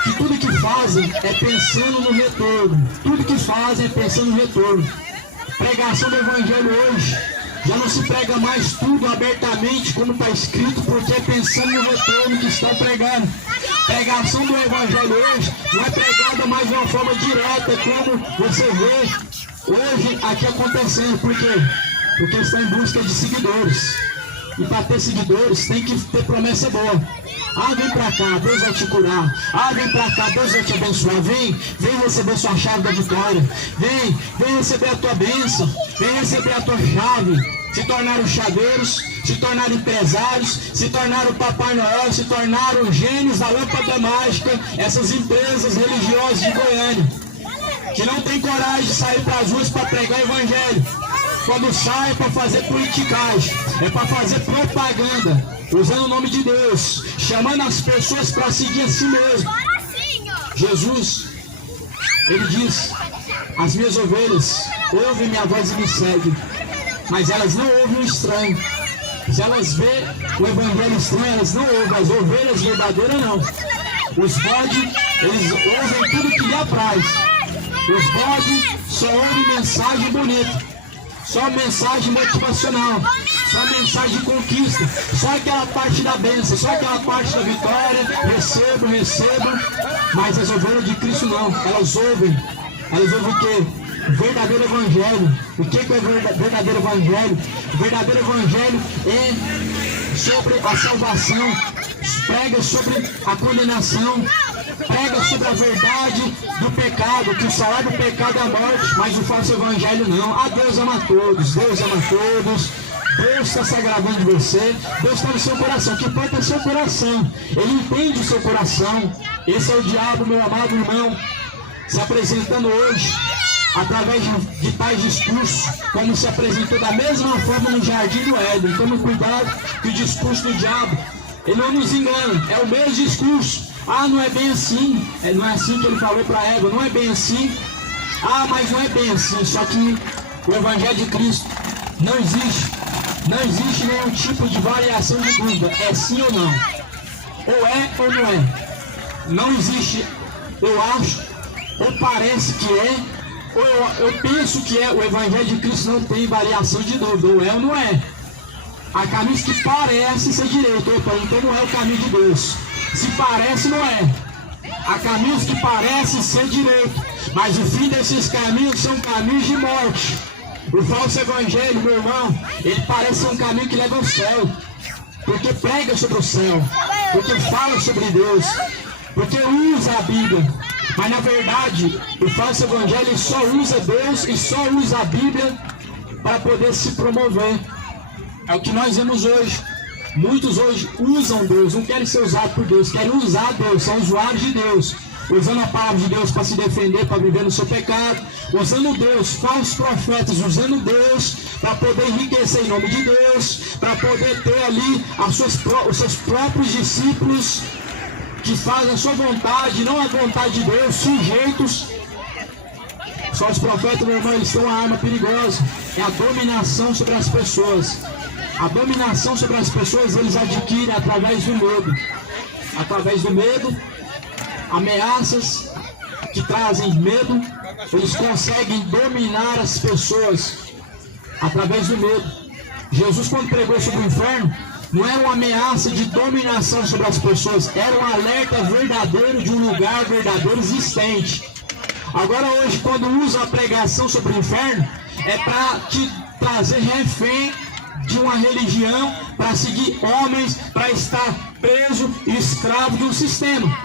que tudo que fazem é pensando no retorno. Tudo que fazem é pensando no retorno. Pregação do Evangelho hoje já não se prega mais tudo abertamente como está escrito, porque é pensando no retorno que estão pregando. Pregação do Evangelho hoje não é pregada mais de uma forma direta, como você vê hoje aqui acontecendo. Por quê? Porque estão em busca de seguidores. E para ter seguidores tem que ter promessa boa. Ah, vem pra cá, Deus vai te curar. Ah, vem pra cá, Deus vai te abençoar. Vem receber sua chave da vitória. Vem receber a tua bênção. Vem receber a tua chave. Se tornaram chaveiros, se tornaram empresários, se tornaram Papai Noel, se tornaram gênios da lâmpada mágica. Essas empresas religiosas de Goiânia, que não tem coragem de sair para as ruas para pregar o Evangelho. Quando sai é para fazer politicagem, é para fazer propaganda, usando o nome de Deus, chamando as pessoas para seguir a si mesmo. Jesus, ele diz: as minhas ovelhas ouvem minha voz e me seguem, mas elas não ouvem o estranho. Se elas veem o Evangelho estranho, elas não ouvem. As ovelhas verdadeiras não. Os bodes, eles ouvem tudo que lhe apraz. Os bodes só ouvem mensagem bonita, só mensagem motivacional, só mensagem de conquista, só aquela parte da bênção, só aquela parte da vitória. Recebo. Mas as ovelhas de Cristo não. Elas ouvem o quê? O verdadeiro Evangelho. O que é o verdadeiro Evangelho? O verdadeiro Evangelho é sobre a salvação, prega sobre a condenação, prega sobre a verdade do pecado, que o salário do pecado é a morte, mas o falso Evangelho não. Ah, Deus ama todos, Deus ama todos. Deus está se agradando de você, Deus está no seu coração. O que importa é o seu coração. Ele entende o seu coração. Esse é o diabo, meu amado irmão, se apresentando hoje através de tais discursos, como se apresentou da mesma forma no jardim do Éden. Tome cuidado que o discurso do diabo, ele não nos engana, é o mesmo discurso. Ah, não é bem assim, não é assim que ele falou para Eva, não é bem assim. Ah, mas não é bem assim. Só que o Evangelho de Cristo não existe nenhum tipo de variação de dúvida, é sim ou não, ou é ou não é. Não existe eu acho, ou parece que é, ou eu penso que é. O Evangelho de Cristo não tem variação de dúvida, ou é ou não é. Há caminhos que parecem ser direito, opa, então não é o caminho de Deus. Se parece, não é. Há caminhos que parecem ser direitos, mas o fim desses caminhos são caminhos de morte. O falso evangelho, meu irmão, ele parece ser um caminho que leva ao céu, porque prega sobre o céu, porque fala sobre Deus, porque usa a Bíblia. Mas na verdade, o falso evangelho só usa Deus e só usa a Bíblia para poder se promover. É o que nós vemos hoje. Muitos hoje usam Deus, não querem ser usados por Deus, querem usar Deus, são usuários de Deus, usando a palavra de Deus para se defender, para viver no seu pecado, usando Deus, falsos profetas, usando Deus para poder enriquecer em nome de Deus, para poder ter ali os seus próprios discípulos que fazem a sua vontade, não a vontade de Deus, sujeitos. Só os profetas, meu irmão, eles têm uma arma perigosa, é a dominação sobre as pessoas. A dominação sobre as pessoas eles adquirem através do medo. Através do medo, ameaças que trazem medo, eles conseguem dominar as pessoas através do medo. Jesus, quando pregou sobre o inferno, não era uma ameaça de dominação sobre as pessoas, era um alerta verdadeiro de um lugar verdadeiro existente. Agora hoje, quando usa a pregação sobre o inferno, é para te trazer refém de uma religião, para seguir homens, para estar preso e escravo de um sistema.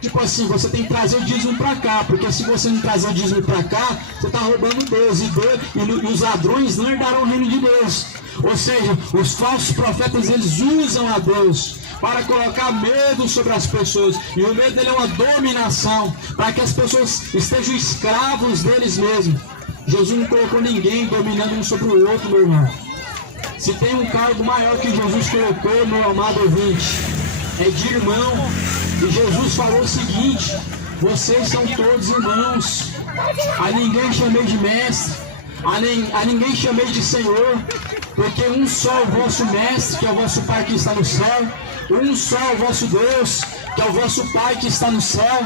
Tipo assim, você tem que trazer o dízimo para cá, porque se você não trazer o dízimo para cá, você está roubando Deus, e os ladrões não herdarão o reino de Deus. Ou seja, os falsos profetas, eles usam a Deus para colocar medo sobre as pessoas, e o medo dele é uma dominação, para que as pessoas estejam escravos deles mesmos. Jesus não colocou ninguém dominando um sobre o outro, meu irmão. Se tem um cargo maior que Jesus colocou, meu amado ouvinte, é de irmão. E Jesus falou o seguinte: vocês são todos irmãos. A ninguém chamei de mestre, a ninguém chamei de Senhor, porque um só é o vosso mestre, que é o vosso Pai que está no céu. Um só é o vosso Deus, que é o vosso Pai que está no céu.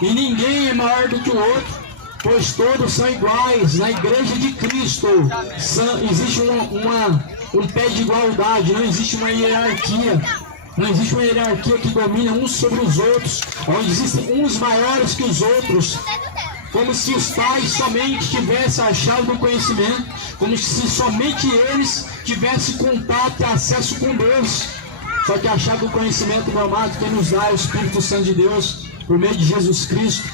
E ninguém é maior do que o outro, pois todos são iguais. Na igreja de Cristo existe um pé de igualdade, não existe uma hierarquia. Não existe uma hierarquia que domina uns sobre os outros, onde existem uns maiores que os outros, como se os pais somente tivessem a chave do conhecimento, como se somente eles tivessem contato e acesso com Deus. Só que a chave do conhecimento, meu amado, quem nos dá é o Espírito Santo de Deus, por meio de Jesus Cristo.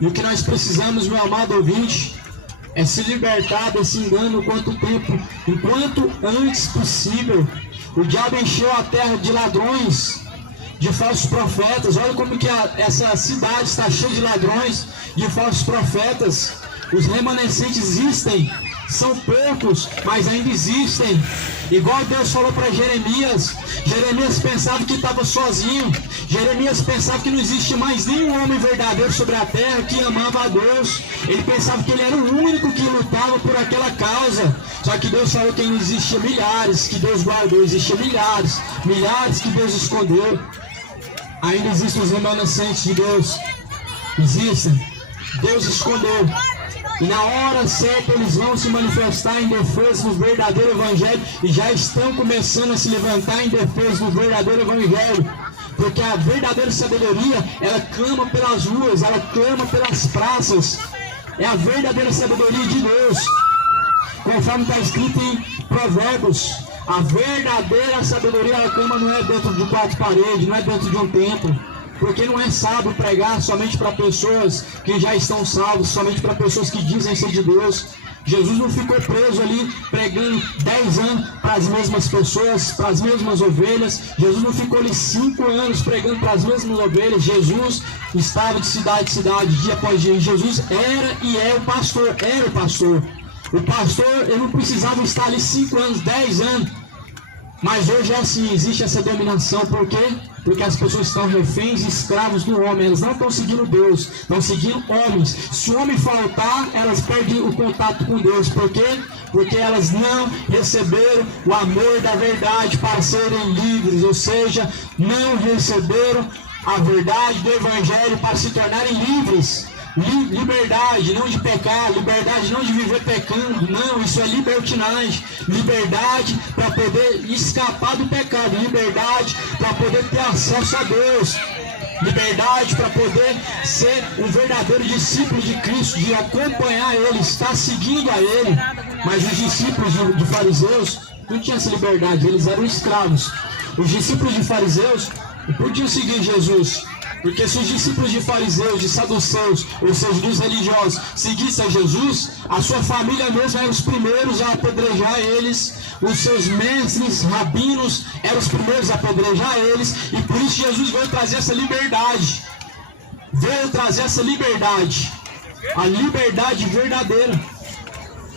E o que nós precisamos, meu amado ouvinte, é se libertar desse engano enquanto antes possível. O diabo encheu a terra de ladrões, de falsos profetas. Olha como que essa cidade está cheia de ladrões, de falsos profetas. Os remanescentes existem, são poucos, mas ainda existem. Igual Deus falou para Jeremias. Jeremias pensava que estava sozinho. Jeremias pensava que não existe mais nenhum homem verdadeiro sobre a terra que amava a Deus. Ele pensava que ele era o único que lutava por aquela causa. Só que Deus falou que ainda existia milhares, que Deus guardou, existia milhares que Deus escondeu. Ainda existem os remanescentes de Deus. Existem. Deus escondeu. E na hora certa eles vão se manifestar em defesa do verdadeiro evangelho, e já estão começando a se levantar em defesa do verdadeiro evangelho. Porque a verdadeira sabedoria, ela clama pelas ruas, ela clama pelas praças. É a verdadeira sabedoria de Deus. Conforme está escrito em Provérbios, a verdadeira sabedoria, ela clama não é dentro de quatro paredes, não é dentro de um templo. Porque não é sábio pregar somente para pessoas que já estão salvas, somente para pessoas que dizem ser de Deus. Jesus não ficou preso ali pregando 10 anos para as mesmas pessoas, para as mesmas ovelhas. Jesus não ficou ali 5 anos pregando para as mesmas ovelhas. Jesus estava de cidade em cidade, dia após dia. Jesus era e é o pastor, era o pastor. O pastor, ele não precisava estar ali 5 anos, 10 anos. Mas hoje é assim, existe essa dominação. Por quê? Porque as pessoas estão reféns e escravos do homem. Elas não estão seguindo Deus, estão seguindo homens. Se o homem faltar, elas perdem o contato com Deus. Por quê? Porque elas não receberam o amor da verdade para serem livres. Ou seja, não receberam a verdade do Evangelho para se tornarem livres. Liberdade, não de pecar, liberdade não de viver pecando, não, isso é libertinagem. Liberdade para poder escapar do pecado, liberdade para poder ter acesso a Deus. liberdade para poder ser um verdadeiro discípulo de Cristo, de acompanhar Ele, estar seguindo a Ele. Mas os discípulos de fariseus não tinham essa liberdade, eles eram escravos. Os discípulos de fariseus não podiam seguir Jesus, porque se os discípulos de fariseus, de saduceus, ou seja, dos religiosos, seguissem a Jesus, a sua família mesmo eram os primeiros a apedrejar eles, os seus mestres, rabinos, eram os primeiros a apedrejar eles, e por isso Jesus veio trazer essa liberdade. Veio trazer essa liberdade, a liberdade verdadeira.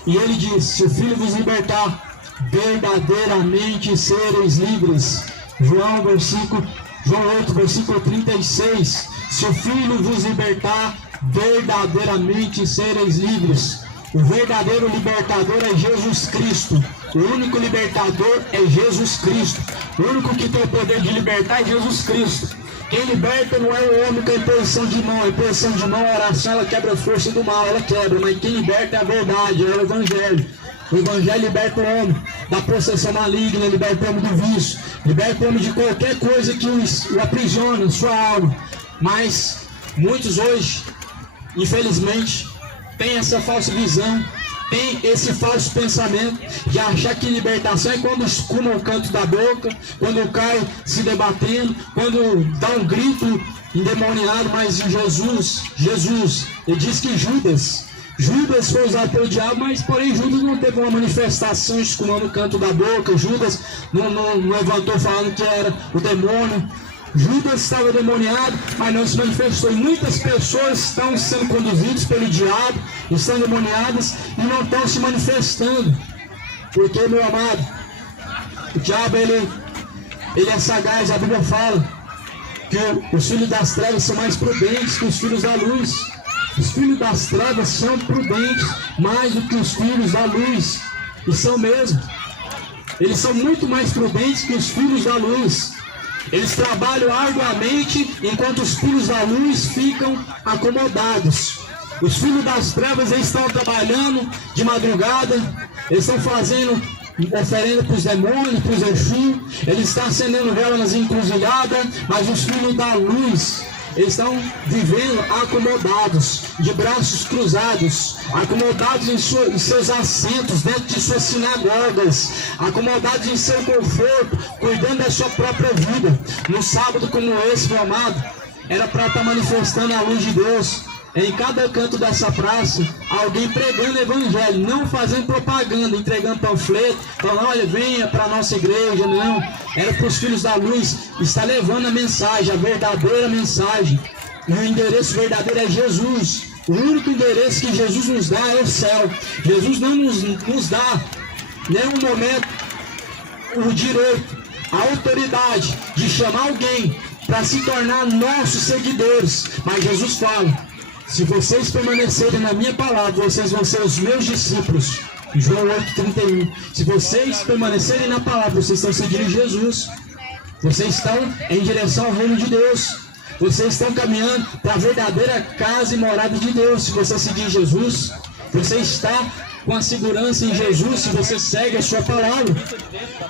E ele diz: se o Filho vos libertar, verdadeiramente sereis livres. João 8, versículo 36. Se o Filho vos libertar, verdadeiramente sereis livres. O verdadeiro libertador é Jesus Cristo. O único libertador é Jesus Cristo. O único que tem o poder de libertar é Jesus Cristo. Quem liberta não é o homem com a imposição de mão. A imposição de mão, a oração, ela quebra a força do mal, ela quebra. Mas quem liberta é a verdade, é o Evangelho. O Evangelho liberta o homem da possessão maligna, liberta o homem do vício, liberta o homem de qualquer coisa que o aprisiona, sua alma. Mas muitos hoje, infelizmente, têm essa falsa visão, tem esse falso pensamento de achar que libertação é quando escuma o canto da boca, quando cai se debatendo, quando dá um grito endemoniado. Mas Jesus, ele diz que Judas foi usado pelo diabo, mas porém Judas não teve uma manifestação escumando o canto da boca. Judas não levantou falando que era o demônio. Judas estava demoniado, mas não se manifestou. E muitas pessoas estão sendo conduzidas pelo diabo, estão demoniadas e não estão se manifestando. Porque, meu amado, o diabo ele é sagaz. A Bíblia fala que os filhos das trevas são mais prudentes que os filhos da luz. Os filhos das trevas são prudentes mais do que os filhos da luz. E são mesmo. Eles são muito mais prudentes que os filhos da luz. Eles trabalham arduamente, enquanto os filhos da luz ficam acomodados. Os filhos das trevas, eles estão trabalhando de madrugada, eles estão fazendo oferenda para os demônios, para os Exu, eles estão acendendo vela nas encruzilhadas, mas os filhos da luz, eles estão vivendo acomodados, de braços cruzados, acomodados em seus assentos, dentro de suas sinagogas, acomodados em seu conforto, cuidando da sua própria vida. No sábado como esse, meu amado, era para estar manifestando a luz de Deus. Em cada canto dessa praça, alguém pregando o Evangelho, não fazendo propaganda, entregando panfleto, falando: olha, venha para a nossa igreja. Não, era para os filhos da luz estar levando a mensagem, a verdadeira mensagem. E o endereço verdadeiro é Jesus. O único endereço que Jesus nos dá é o céu. Jesus não nos dá nenhum momento o direito, a autoridade de chamar alguém para se tornar nossos seguidores. Mas Jesus fala: se vocês permanecerem na minha palavra, vocês vão ser os meus discípulos. João 8,31. Se vocês permanecerem na palavra, vocês estão seguindo Jesus. Vocês estão em direção ao reino de Deus. Vocês estão caminhando para a verdadeira casa e morada de Deus. Se você seguir Jesus, você está com a segurança em Jesus, se você segue a sua palavra.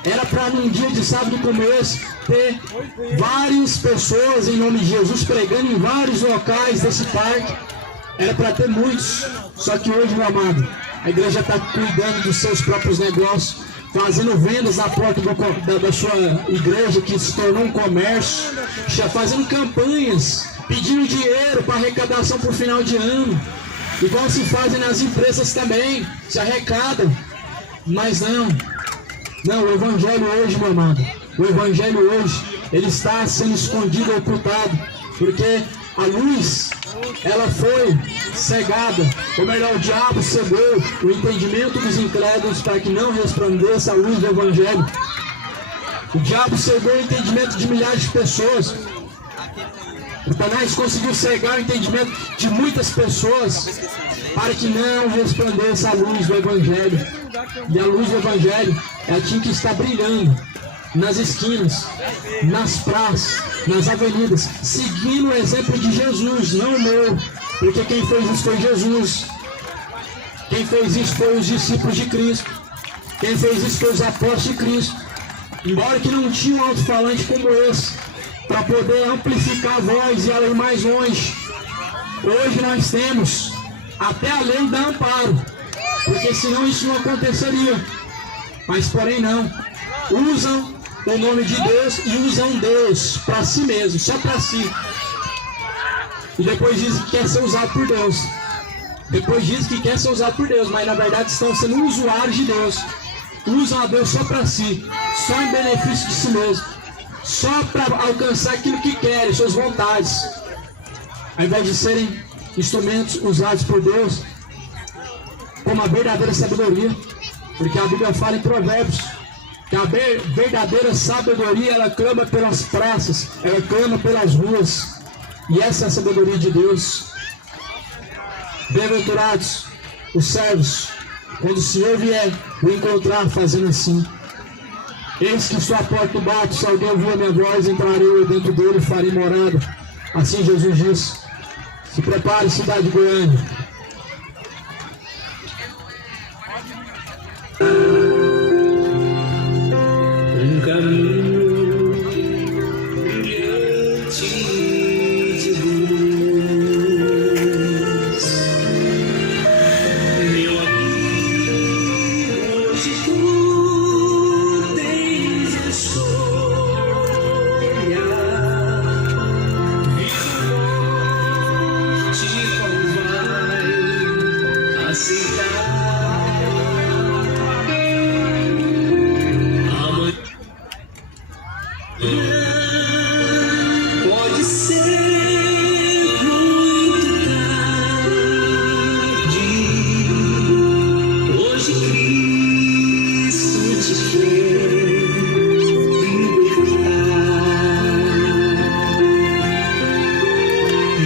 Era para num dia de sábado como esse, ter várias pessoas em nome de Jesus pregando em vários locais desse parque. Era para ter muitos. Só que hoje, meu amado, a igreja está cuidando dos seus próprios negócios, fazendo vendas na porta da sua igreja, que se tornou um comércio, fazendo campanhas, pedindo dinheiro para arrecadação para o final de ano, igual se fazem nas empresas também, se arrecadam. Mas não, o Evangelho hoje, meu amado, o Evangelho hoje, ele está sendo escondido, ocultado, porque a luz, ela foi cegada, ou melhor, o diabo cegou o entendimento dos incrédulos para que não resplandeça a luz do Evangelho. O diabo cegou o entendimento de milhares de pessoas. O Satanás conseguiu cegar o entendimento de muitas pessoas para que não resplandeça a luz do Evangelho. E a luz do Evangelho é a tinha que está brilhando nas esquinas, nas praças, nas avenidas, seguindo o exemplo de Jesus, não o meu, porque quem fez isso foi Jesus. Quem fez isso foi os discípulos de Cristo. Quem fez isso foi os apóstolos de Cristo. Embora que não tinha um alto-falante como esse, para poder amplificar a voz e ela ir mais longe. Hoje nós temos até a lei da amparo, porque senão isso não aconteceria. Mas porém não, usam o nome de Deus e usam Deus para si mesmo, só para si. E depois dizem que quer ser usado por Deus. Depois dizem que quer ser usado por Deus, mas na verdade estão sendo usuários de Deus. Usam a Deus só para si, só em benefício de si mesmo, só para alcançar aquilo que querem, suas vontades, ao invés de serem instrumentos usados por Deus como a verdadeira sabedoria. Porque a Bíblia fala em Provérbios que a verdadeira sabedoria, ela clama pelas praças, ela clama pelas ruas, e essa é a sabedoria de Deus. Bem-aventurados os servos, quando o Senhor vier o encontrar fazendo assim. Eis que estou à porta e bato, se alguém ouvir a minha voz, entrarei eu dentro dele e farei morada. Assim Jesus disse. Se prepare, cidade de Goiânia. Um caminho brilhante de luz. Meu amigo, hoje tu tens a escolha. Vida ou morte, qual vai aceitar? Pode ser muito tarde. Hoje Cristo te quer libertar.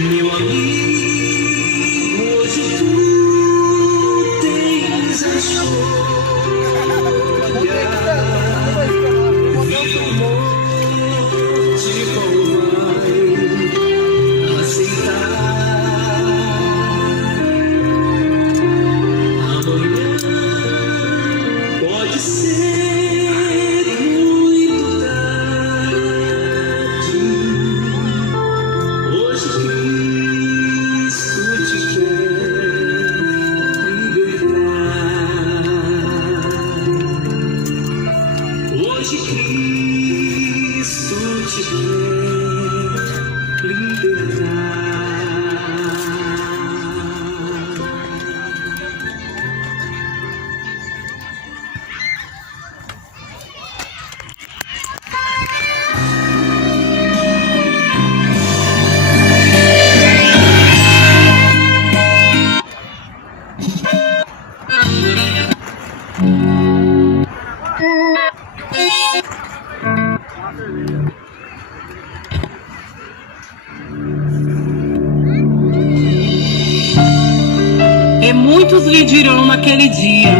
Meu amigo, hoje tu tens a escolha. Vida ou morte, qual vai aceitar? Amanhã pode ser muito tarde. Hoje Cristo te quer libertar. Hoje Cristo te quer libertar. E muitos lhe dirão naquele dia: